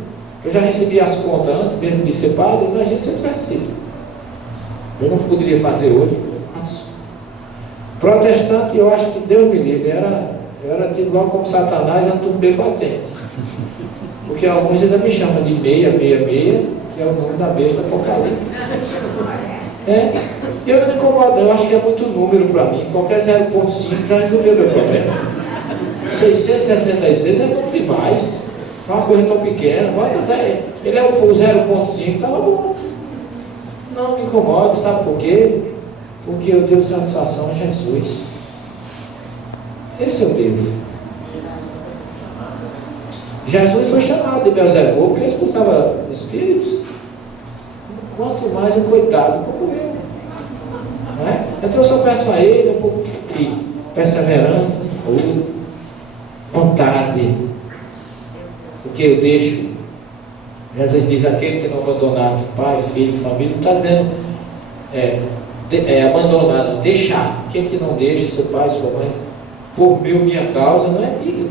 eu já recebi as contas antes mesmo de ser padre, imagina se eu tivesse sido. Eu não poderia fazer hoje, eu faço. Protestante, eu acho que Deus me livre, eu era tido logo como Satanás, já tudo bem patente. Porque alguns ainda me chamam de 666, que é o nome da besta apocalíptica. Eu não me incomodo, eu acho que é muito número para mim. Qualquer 0,5 já resolveu meu problema. 666 é muito demais. É uma coisa tão pequena. Ele é o 0,5, estava bom. Não me incomoda, sabe por quê? Porque eu devo satisfação a Jesus. Esse eu devo. Jesus foi chamado de Beelzebul porque expulsava espíritos. Quanto mais um coitado como eu, não é? Então eu só peço a Ele um pouco de perseverança, saúde, vontade, porque eu deixo. Jesus diz: aquele que não abandonar pai, filho, família, está dizendo abandonar, não, deixar. Aquele que não deixa seu pai, sua mãe, por minha causa, não é digno.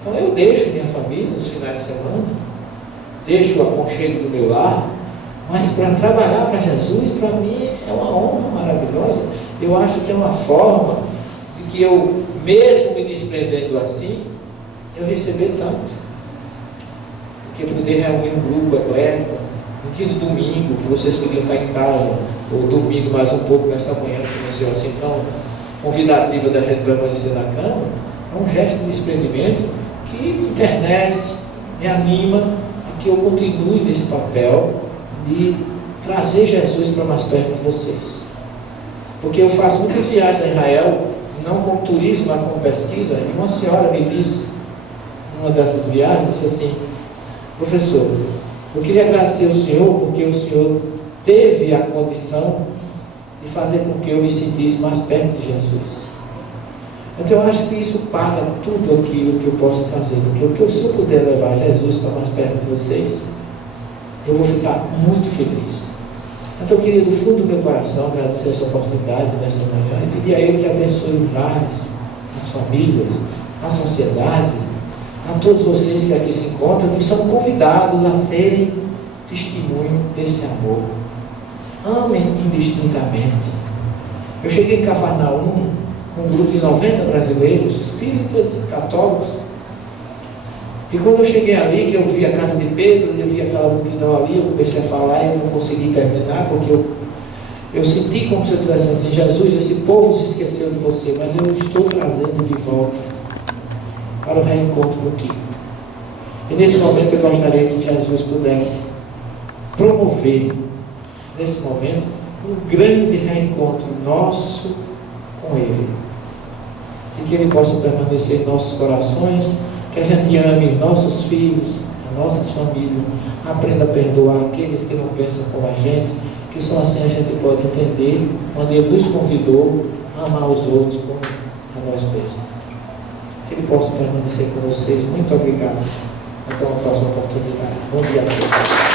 Então eu deixo minha família nos finais de semana, deixo o aconchego do meu lar, mas para trabalhar para Jesus, para mim é uma honra maravilhosa. Eu acho que é uma forma de que eu, mesmo me desprendendo assim, eu receber tanto. Porque poder reunir um grupo eclético, no dia do domingo, que vocês queriam estar em casa, ou dormindo mais um pouco nessa manhã, que começou assim tão convidativa da gente permanecer na cama, é um gesto de desprendimento que me internece, me anima a que eu continue nesse papel de trazer Jesus para mais perto de vocês. Porque eu faço muitas viagens a Israel, não como turismo, mas como pesquisa, e uma senhora me disse, numa dessas viagens, disse assim: professor, eu queria agradecer ao senhor, porque o senhor teve a condição de fazer com que eu me sentisse mais perto de Jesus. Então eu acho que isso paga tudo aquilo que eu posso fazer, porque se eu puder levar Jesus para mais perto de vocês, eu vou ficar muito feliz. Então eu queria do fundo do meu coração agradecer essa oportunidade nessa manhã e pedir a Ele que abençoe os lares, as famílias, a sociedade, a todos vocês que aqui se encontram, que são convidados a serem testemunho desse amor. Amem indistintamente. Eu cheguei em Cafarnaum com um grupo de 90 brasileiros, espíritas e católicos, e quando eu cheguei ali, que eu vi a casa de Pedro, eu vi aquela multidão ali, eu comecei a falar e eu não consegui terminar, porque eu senti como se eu estivesse assim: Jesus, esse povo se esqueceu de você, mas eu estou trazendo de volta para o reencontro contigo. E nesse momento eu gostaria que Jesus pudesse promover, nesse momento, um grande reencontro nosso com Ele, e que Ele possa permanecer em nossos corações, que a gente ame os nossos filhos, as nossas famílias, aprenda a perdoar aqueles que não pensam como a gente, que só assim a gente pode entender, quando Ele nos convidou a amar os outros como a nós mesmos. Que Ele possa permanecer com vocês. Muito obrigado. Até uma próxima oportunidade. Bom dia a todos.